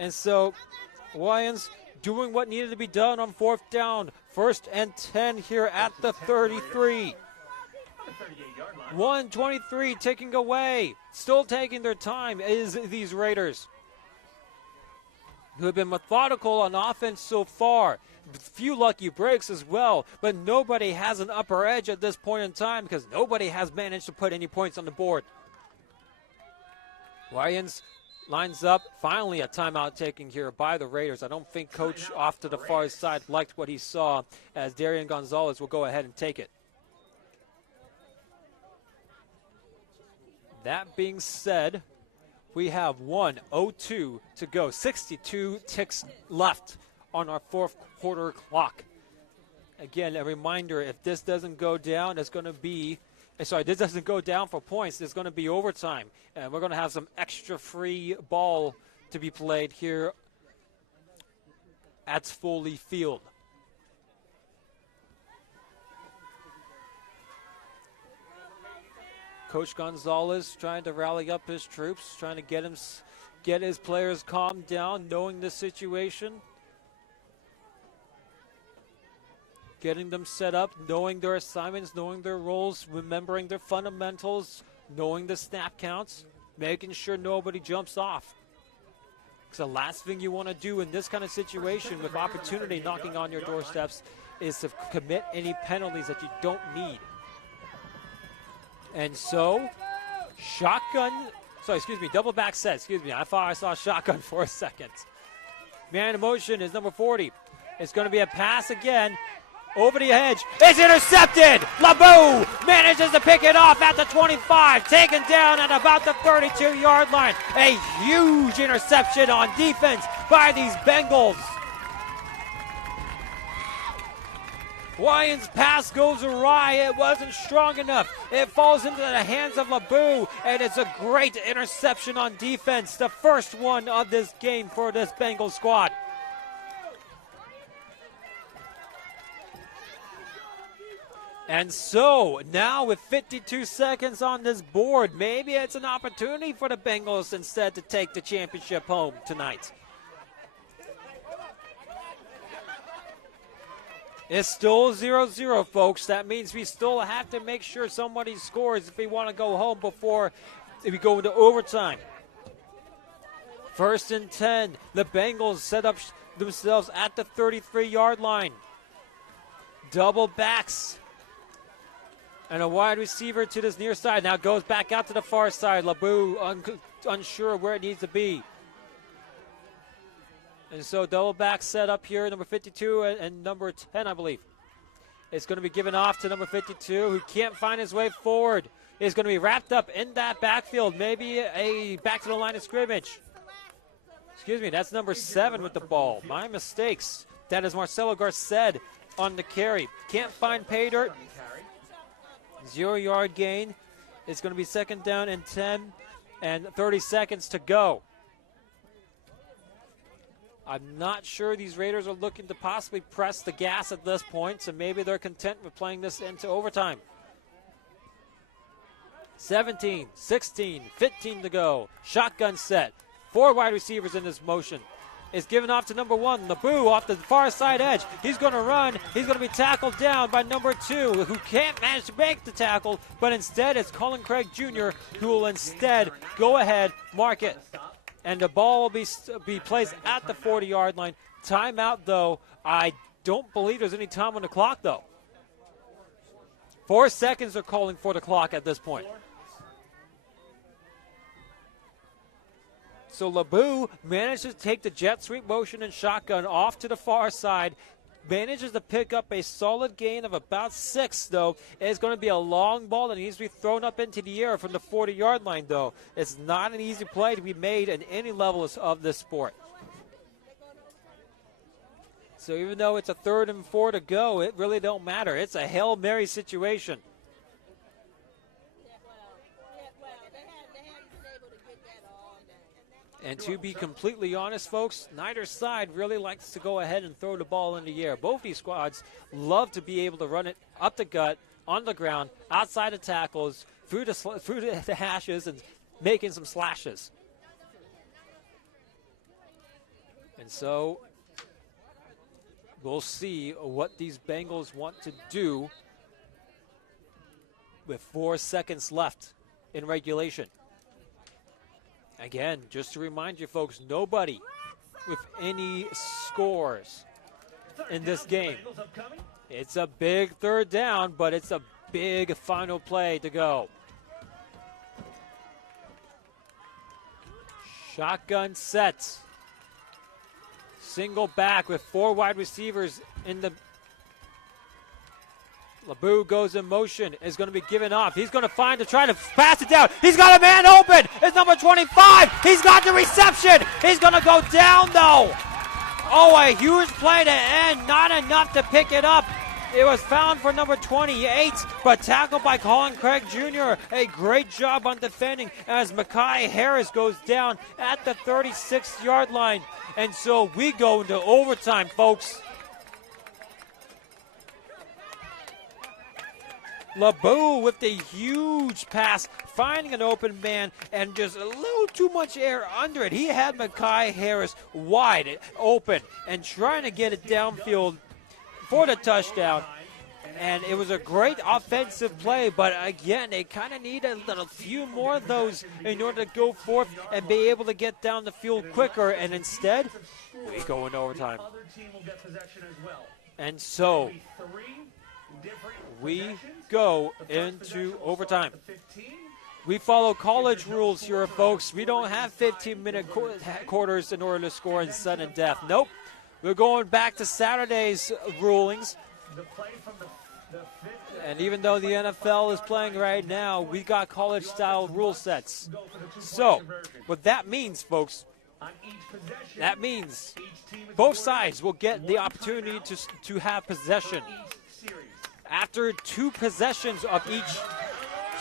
And so Wyans doing what needed to be done on fourth down. 1st and 10 here at the 33. 1:23 taking away. Still taking their time is these Raiders, who have been methodical on offense so far. A few lucky breaks as well, but nobody has an upper edge at this point in time because nobody has managed to put any points on the board. Wyans lines up. Finally a timeout taken here by the Raiders. I don't think Coach off to the far side liked what he saw, as Darian Gonzalez will go ahead and take it. That being said, we have 1:02 to go. 62 ticks left on our fourth quarter clock. Again, a reminder, if this doesn't go down, it's going to be, this doesn't go down for points, there's going to be overtime. And we're going to have some extra free ball to be played here at Foley Field. Coach Gonzalez trying to rally up his troops, trying to get his players calmed down, knowing the situation. Getting them set up, knowing their assignments, knowing their roles, remembering their fundamentals, knowing the snap counts, making sure nobody jumps off. Because the last thing you want to do in this kind of situation with opportunity knocking on your doorsteps is to commit any penalties that you don't need. And so, double back set, I thought I saw shotgun for a second. Man in motion is number 40. It's going to be a pass again. Over the edge. It's intercepted. LeBeau manages to pick it off at the 25. Taken down at about the 32-yard line. A huge interception on defense by these Bengals. Wyans' pass goes awry. It wasn't strong enough. It falls into the hands of LeBeau, and it's a great interception on defense. The first one of this game for this Bengals squad. And so, now with 52 seconds on this board, maybe it's an opportunity for the Bengals instead to take the championship home tonight. It's still 0-0, folks. That means we still have to make sure somebody scores if we want to go home before we go into overtime. 1st and 10. The Bengals set up themselves at the 33-yard line. Double backs. And a wide receiver to this near side. Now goes back out to the far side. LeBeau unsure where it needs to be. And so double back set up here, number 52 and number 10, I believe. It's going to be given off to number 52, who can't find his way forward. Is going to be wrapped up in that backfield. Maybe a back to the line of scrimmage. Excuse me, that's number 7 with the ball. My mistakes. That is Marcelo Garced on the carry. Can't find pay dirt. 0-yard gain. It's going to be 2nd down and 10 and 30 seconds to go. I'm not sure these Raiders are looking to possibly press the gas at this point, so maybe they're content with playing this into overtime. 17, 16, 15 to go. Shotgun set. 4 wide receivers in this motion. It's given off to number 1, LeBeau, off the far side edge. He's going to run. He's going to be tackled down by number 2, who can't manage to make the tackle, but instead it's Colin Craig Jr., who will instead go ahead, mark it. And the ball will be placed at the 40-yard line. Timeout, though. I don't believe there's any time on the clock, though. 4 seconds are calling for the clock at this point. So LeBeau manages to take the jet sweep motion and shotgun off to the far side. Manages to pick up a solid gain of about 6, though. It's going to be a long ball that needs to be thrown up into the air from the 40-yard line, though. It's not an easy play to be made at any level of this sport. So even though it's a 3rd and 4 to go, it really don't matter. It's a Hail Mary situation. And to be completely honest, folks, neither side really likes to go ahead and throw the ball in the air. Both these squads love to be able to run it up the gut, on the ground, outside of tackles, through the hashes, and making some slashes. And so we'll see what these Bengals want to do with 4 seconds left in regulation. Again, just to remind you folks, nobody with any scores in this game. It's a big 3rd down, but it's a big final play to go. Shotgun set. Single back with 4 wide receivers in the. LeBeau goes in motion, is going to be given off. He's going to try to pass it down. He's got a man open. It's number 25. He's got the reception. He's going to go down, though. Oh, a huge play to end. Not enough to pick it up. It was found for number 28, but tackled by Colin Craig Jr. A great job on defending as Mekhi Harris goes down at the 36-yard line. And so we go into overtime, folks. LeBeau with the huge pass, finding an open man and just a little too much air under it. He had Mekhi Harris wide open and trying to get it downfield for the touchdown. And it was a great offensive play, but again, they kind of need a few more of those in order to go forth and be able to get down the field quicker. And instead, we go into overtime. And so we go into overtime. We follow college rules here, folks. We don't have 15-minute quarters in order to score in sudden death. Nope. We're going back to Saturday's rulings. And even though the NFL is playing right now, we got college-style rule sets. So, what that means, folks, that means both sides will get the opportunity to have possession. After 2 possessions of each,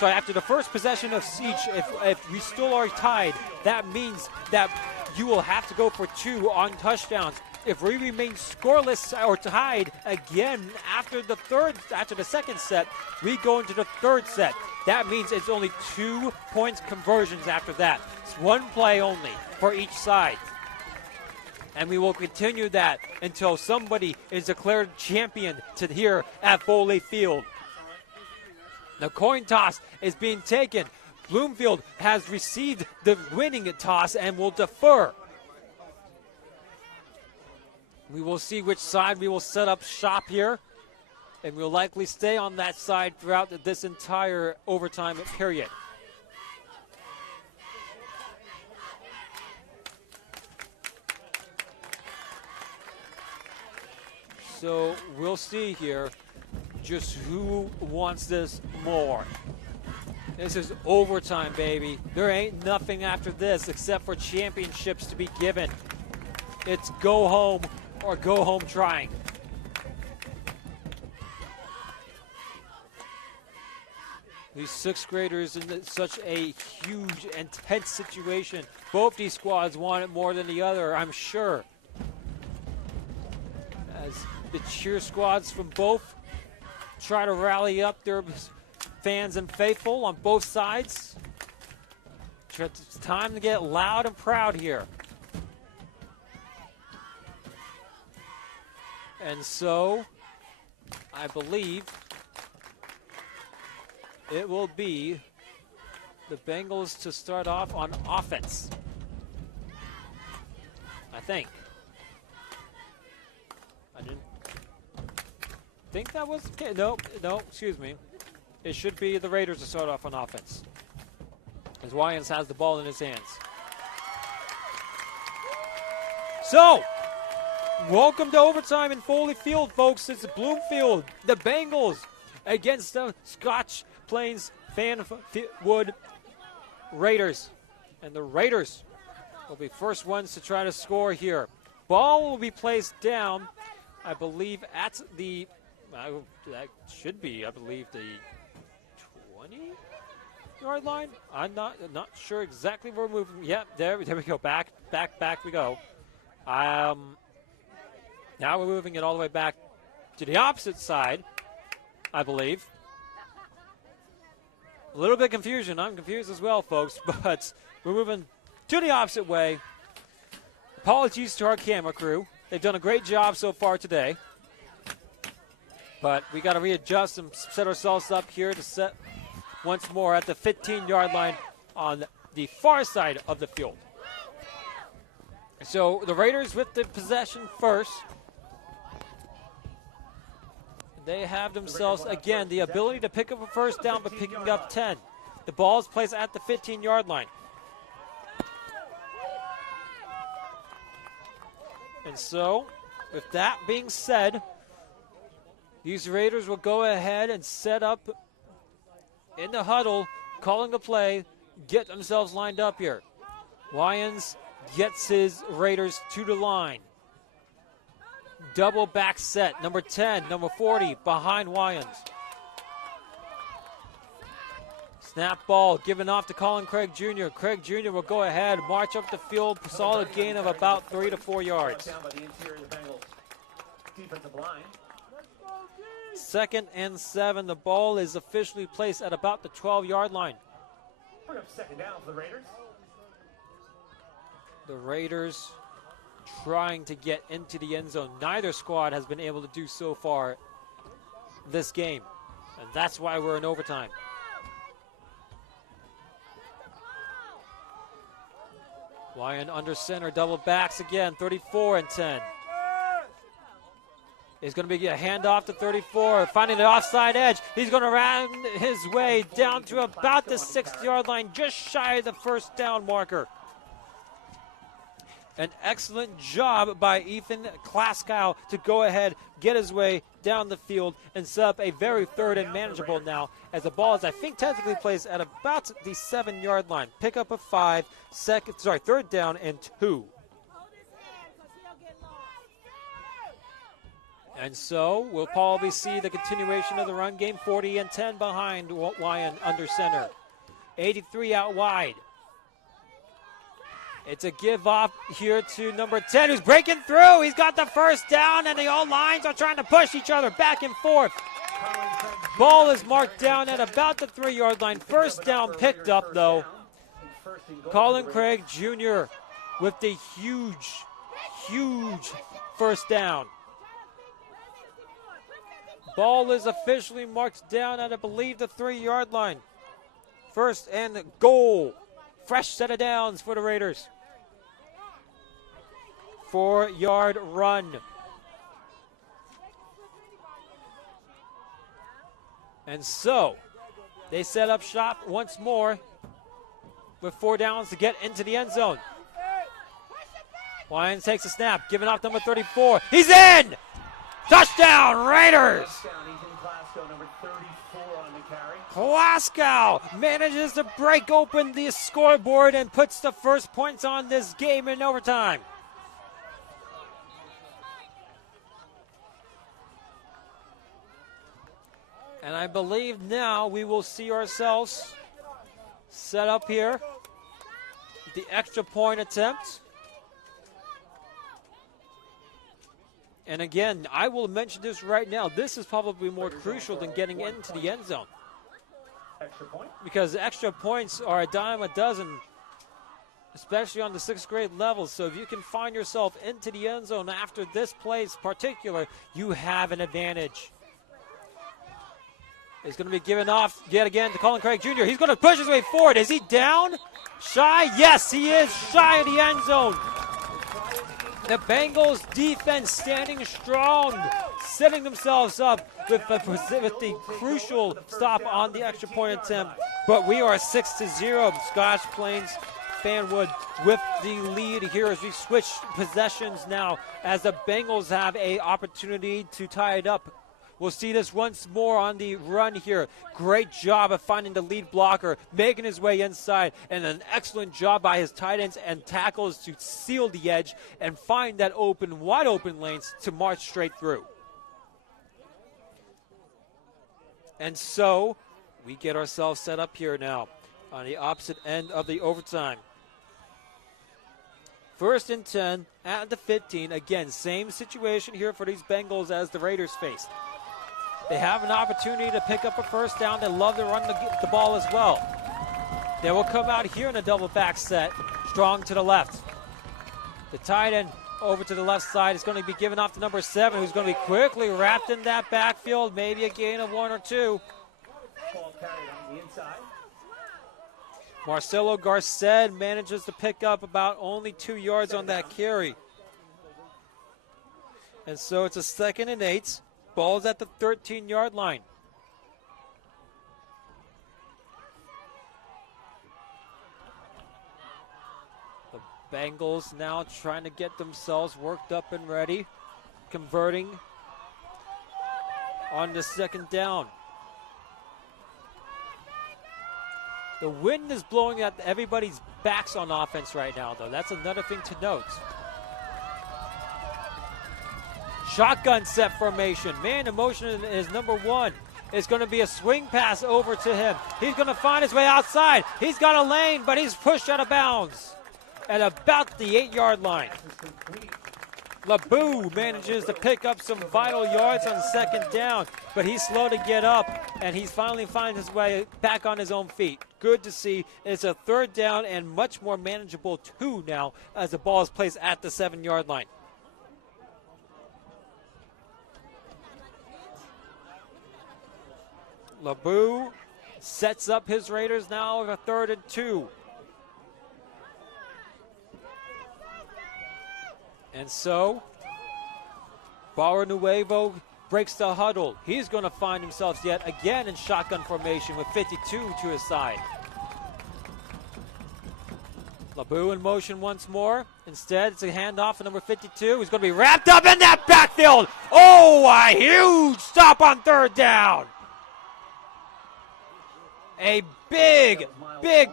after the first possession of each, if we still are tied, that means that you will have to go for 2 on touchdowns. If we remain scoreless or tied again after the second set, we go into the 3rd set. That means it's only 2 points conversions after that. It's 1 play only for each side. And we will continue that until somebody is declared champion here at Foley Field. The coin toss is being taken. Bloomfield has received the winning toss and will defer. We will see which side we will set up shop here. And we'll likely stay on that side throughout this entire overtime period. So we'll see here just who wants this more. This is overtime, baby. There ain't nothing after this except for championships to be given. It's go home or go home trying. These 6th graders in such a huge, intense situation. Both these squads want it more than the other, I'm sure. As the cheer squads from both try to rally up their fans and faithful on both sides. It's time to get loud and proud here. And so, I believe it will be the Bengals to start off on offense. I think. I didn't think that was okay. No, excuse me. It should be the Raiders to start off on offense, as Wyans has the ball in his hands. So, welcome to overtime in Foley Field, folks. It's Bloomfield, the Bengals, against the Scotch Plains Fanwood Raiders. And the Raiders will be first ones to try to score here. Ball will be placed down, I believe, at the, that should be, I believe, the 20-yard line. I'm not sure exactly where we're moving. Yep, there we go. Back we go. Now we're moving it all the way back to the opposite side, I believe. A little bit of confusion. I'm confused as well, folks, but we're moving to the opposite way. Apologies to our camera crew. They've done a great job so far today. But we got to readjust and set ourselves up here to set once more at the 15-yard line on the far side of the field. So the Raiders with the possession first. They have themselves, again, the ability to pick up a first down, but picking up 10. The ball is placed at the 15-yard line. And so, with that being said, these Raiders will go ahead and set up in the huddle, calling the play, get themselves lined up here. Lyons gets his Raiders to the line. Double back set, number 10, number 40, behind Wyans. Snap ball given off to Colin Craig Jr. Craig Jr. will go ahead, march up the field, solid gain of about 3 to 4 yards. 2nd and 7, the ball is officially placed at about the 12-yard line. Bring up 2nd down for the Raiders. The Raiders trying to get into the end zone. Neither squad has been able to do so far this game, and that's why we're in overtime. Lyon under center, double backs again, 34 and 10. It's going to be a handoff to 34, finding the offside edge. He's going to round his way down to about the 6-yard line, just shy of the first down marker. An excellent job by Ethan Klaskow to go ahead, get his way down the field, and set up a very third and manageable now, as the ball is, I think, technically placed at about the 7-yard line. Pick up a 5, 3rd down and 2. And so we'll probably see the continuation of the run game, 40 and 10 behind Lyon under center. 83 out wide. It's a give off here to number 10, who's breaking through. He's got the first down, and the all lines are trying to push each other back and forth. Ball is marked down at about the 3-yard line. First down picked up, though. Colin Craig Jr. with the huge first down. Ball is officially marked down at, I believe, the 3-yard line. 1st and goal. Fresh set of downs for the Raiders. 4-yard run. And so, they set up shop once more with 4 downs to get into the end zone. Lyons takes a snap, giving off number 34. He's in! Touchdown, Raiders! Klaskow manages to break open the scoreboard and puts the first points on this game in overtime. And I believe now we will see ourselves set up here. The extra point attempt. And again, I will mention this right now. This is probably more crucial than getting into the end zone. Extra point? Because extra points are a dime a dozen, especially on the 6th grade level. So if you can find yourself into the end zone after this play in particular, you have an advantage. It's going to be given off yet again to Colin Craig Jr. He's going to push his way forward. Is he down? Shy? Yes, he is shy of the end zone. The Bengals defense standing strong, setting themselves up with the crucial stop on the extra point attempt. But we are 6-0. Scotch Plains Fanwood with the lead here as we switch possessions now as the Bengals have an opportunity to tie it up. We'll see this once more on the run here. Great job of finding the lead blocker, making his way inside, and an excellent job by his tight ends and tackles to seal the edge and find that wide open lanes to march straight through. And so we get ourselves set up here now on the opposite end of the overtime. 1st and 10 at the 15. Again, same situation here for these Bengals as the Raiders faced. They have an opportunity to pick up a first down. They love to run the ball as well. They will come out here in a double back set, strong to the left. The tight end over to the left side is going to be given off to number 7, who's going to be quickly wrapped in that backfield, maybe a gain of 1 or 2. Ball carried on the inside. Marcelo Garced manages to pick up about only 2 yards on that carry. And so it's a 2nd and 8. Ball's at the 13-yard line. The Bengals now trying to get themselves worked up and ready, converting on the 2nd down. The wind is blowing at everybody's backs on offense right now, though. That's another thing to note. Shotgun set formation. Man in motion is number 1. It's going to be a swing pass over to him. He's going to find his way outside. He's got a lane, but he's pushed out of bounds at about the 8-yard line. LeBeau manages to pick up some vital yards on 2nd down, but he's slow to get up, and he's finally finds his way back on his own feet. Good to see. It's a 3rd down and much more manageable 2 now as the ball is placed at the 7-yard line. LeBeau sets up his Raiders now with a 3rd and 2. And so, Barnuevo breaks the huddle. He's going to find himself yet again in shotgun formation with 52 to his side. LeBeau in motion once more. Instead, it's a handoff to number 52. He's going to be wrapped up in that backfield. Oh, a huge stop on 3rd down. A big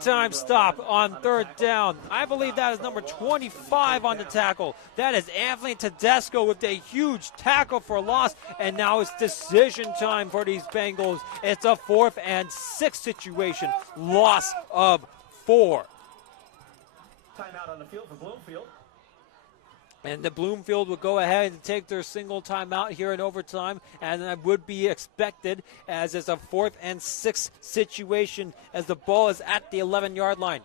time stop on 3rd down. I believe that is number 25 on the tackle. That is Anthony Tedesco with a huge tackle for loss. And now it's decision time for these Bengals. It's a 4th and 6 situation. Loss of 4. Timeout on the field for Bloomfield. And the Bloomfield will go ahead and take their single timeout here in overtime, and that would be expected as it's a 4th and 6 situation as the ball is at the 11-yard line.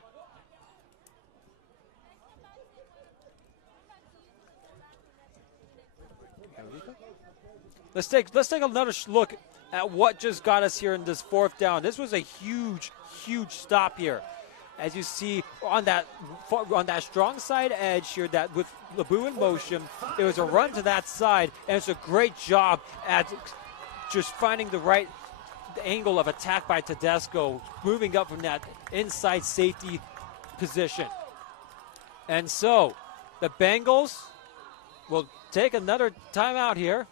Let's take another look at what just got us here in this 4th down. This was a huge stop here. As you see on that strong side edge here, that with LeBeau in motion, it was a run to that side, and it's a great job at just finding the right angle of attack by Tedesco, moving up from that inside safety position. And so the Bengals will take another timeout here.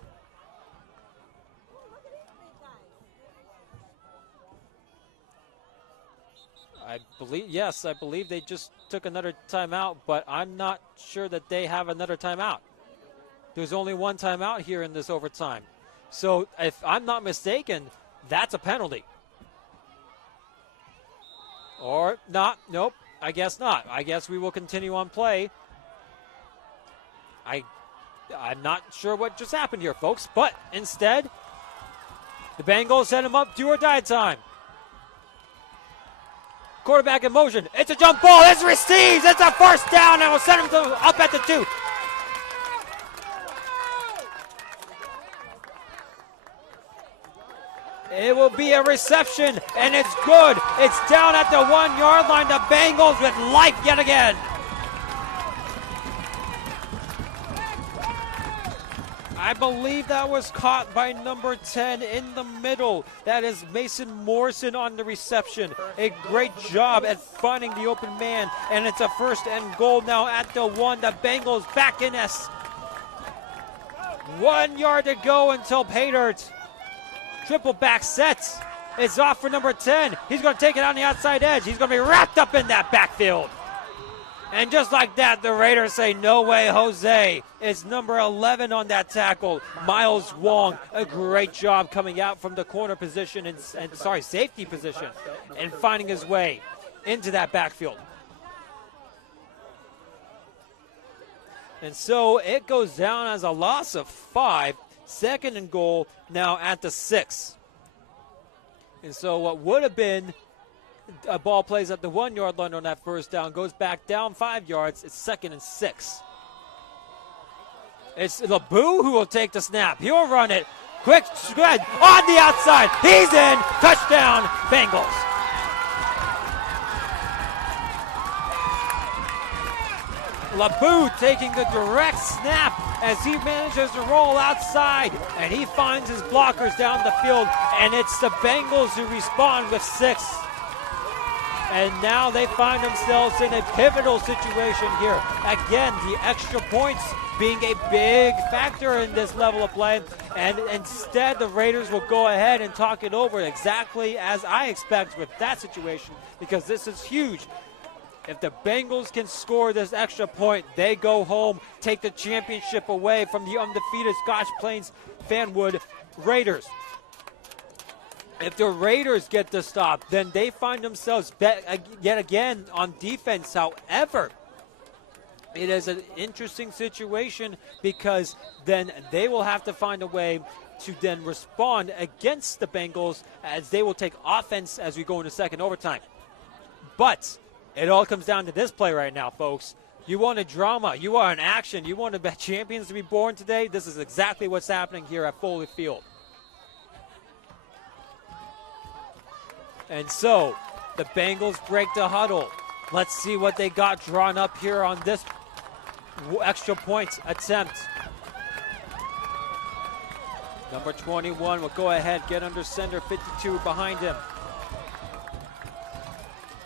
I believe they just took another timeout, but I'm not sure that they have another timeout. There's only 1 timeout here in this overtime. So if I'm not mistaken, that's a penalty. Or not, nope, I guess not. I guess we will continue on play. I'm not sure what just happened here, folks, but instead, the Bengals set him up, do or die time. Quarterback in motion. It's a jump ball. It's received. It's a 1st down, and we'll send him up at the 2. It will be a reception, and it's good. It's down at the 1-yard line. The Bengals with life yet again. I believe that was caught by number 10 in the middle. That is Mason Morrison on the reception. A great job at finding the open man, and it's a first and goal now at the 1. The Bengals back in S. 1 yard to go until Paydirt. Triple back sets. It's off for number 10. He's going to take it on the outside edge. He's going to be wrapped up in that backfield. And just like that, the Raiders say, no way, Jose. It's number 11 on that tackle, Miles Wong. A great job coming out from the corner position and safety position and finding his way into that backfield. And so it goes down as a loss of 5. Second and goal now at the 6. And so what would have been a ball plays at the 1 yard line on that first down, goes back down 5 yards. It's 2nd and 6. It's LeBeau who will take the snap. He'll run it. Quick spread on the outside. He's in. Touchdown, Bengals. LeBeau taking the direct snap as he manages to roll outside, and he finds his blockers down the field, and it's the Bengals who respond with 6. And now they find themselves in a pivotal situation here. Again, the extra points being a big factor in this level of play, and instead the Raiders will go ahead and talk it over exactly as I expect with that situation, because this is huge. If the Bengals can score this extra point, they go home, take the championship away from the undefeated Scotch Plains Fanwood Raiders. If the Raiders get the stop, then they find themselves yet again on defense. However, it is an interesting situation because then they will have to find a way to then respond against the Bengals as they will take offense as we go into second overtime. But it all comes down to this play right now, folks. You want a drama. You want an action. You want the champions to be born today. This is exactly what's happening here at Foley Field. And so the Bengals break the huddle. Let's see what they got drawn up here on this extra points attempt. Number 21 will go ahead, get under center, 52 behind him.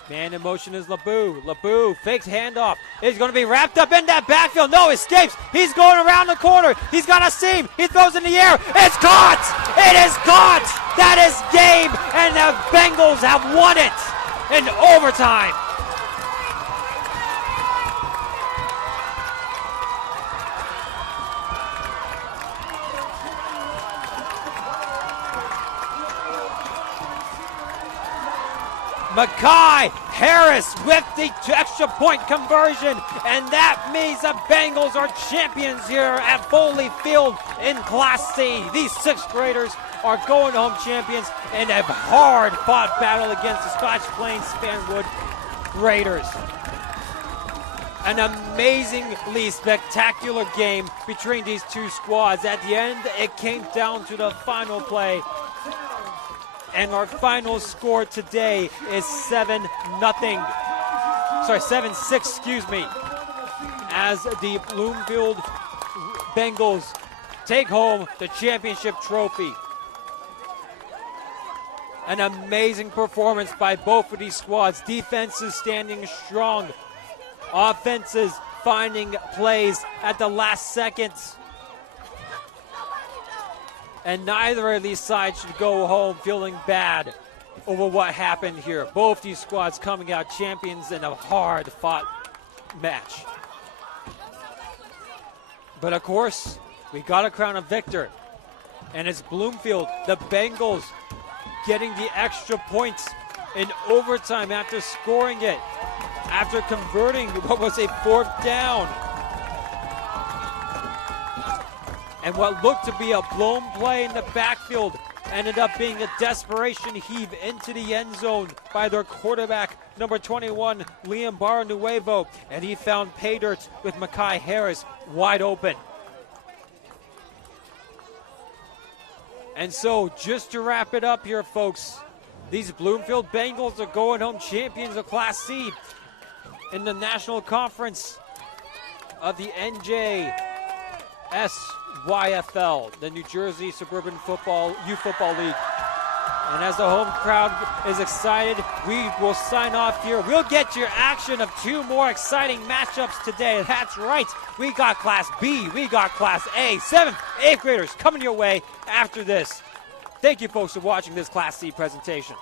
Man in motion is LeBeau. LeBeau fakes handoff. He's going to be wrapped up in that backfield. No, escapes. He's going around the corner. He's got a seam. He throws in the air. It's caught. It is caught. That is game, and the Bengals have won it in overtime. Mackay Harris with the extra point conversion, and that means the Bengals are champions here at Foley Field in Class C. These 6th graders are going home champions in a hard-fought battle against the Scotch Plains Fanwood Raiders. An amazingly spectacular game between these two squads. At the end, it came down to the final play. And our final score today is 7-6, as the Bloomfield Bengals take home the championship trophy. An amazing performance by both of these squads. Defenses standing strong. Offenses finding plays at the last seconds. And neither of these sides should go home feeling bad over what happened here. Both these squads coming out champions in a hard-fought match. But of course, we got to crown a victor. And it's Bloomfield, the Bengals, getting the extra points in overtime after scoring it, after converting what was a 4th down. And what looked to be a blown play in the backfield ended up being a desperation heave into the end zone by their quarterback, number 21, Liam Barnuevo. And he found Paydirt with Mackay Harris wide open. And so, just to wrap it up here, folks, these Bloomfield Bengals are going home champions of Class C in the National Conference of the NJSYFL NJSYFL, the New Jersey Suburban Football Youth Football League. And as the home crowd is excited, we will sign off here. We'll get your action of 2 more exciting matchups today. That's right. We got Class B, we got Class A, 7th, 8th graders coming your way after this. Thank you, folks, for watching this Class C presentation.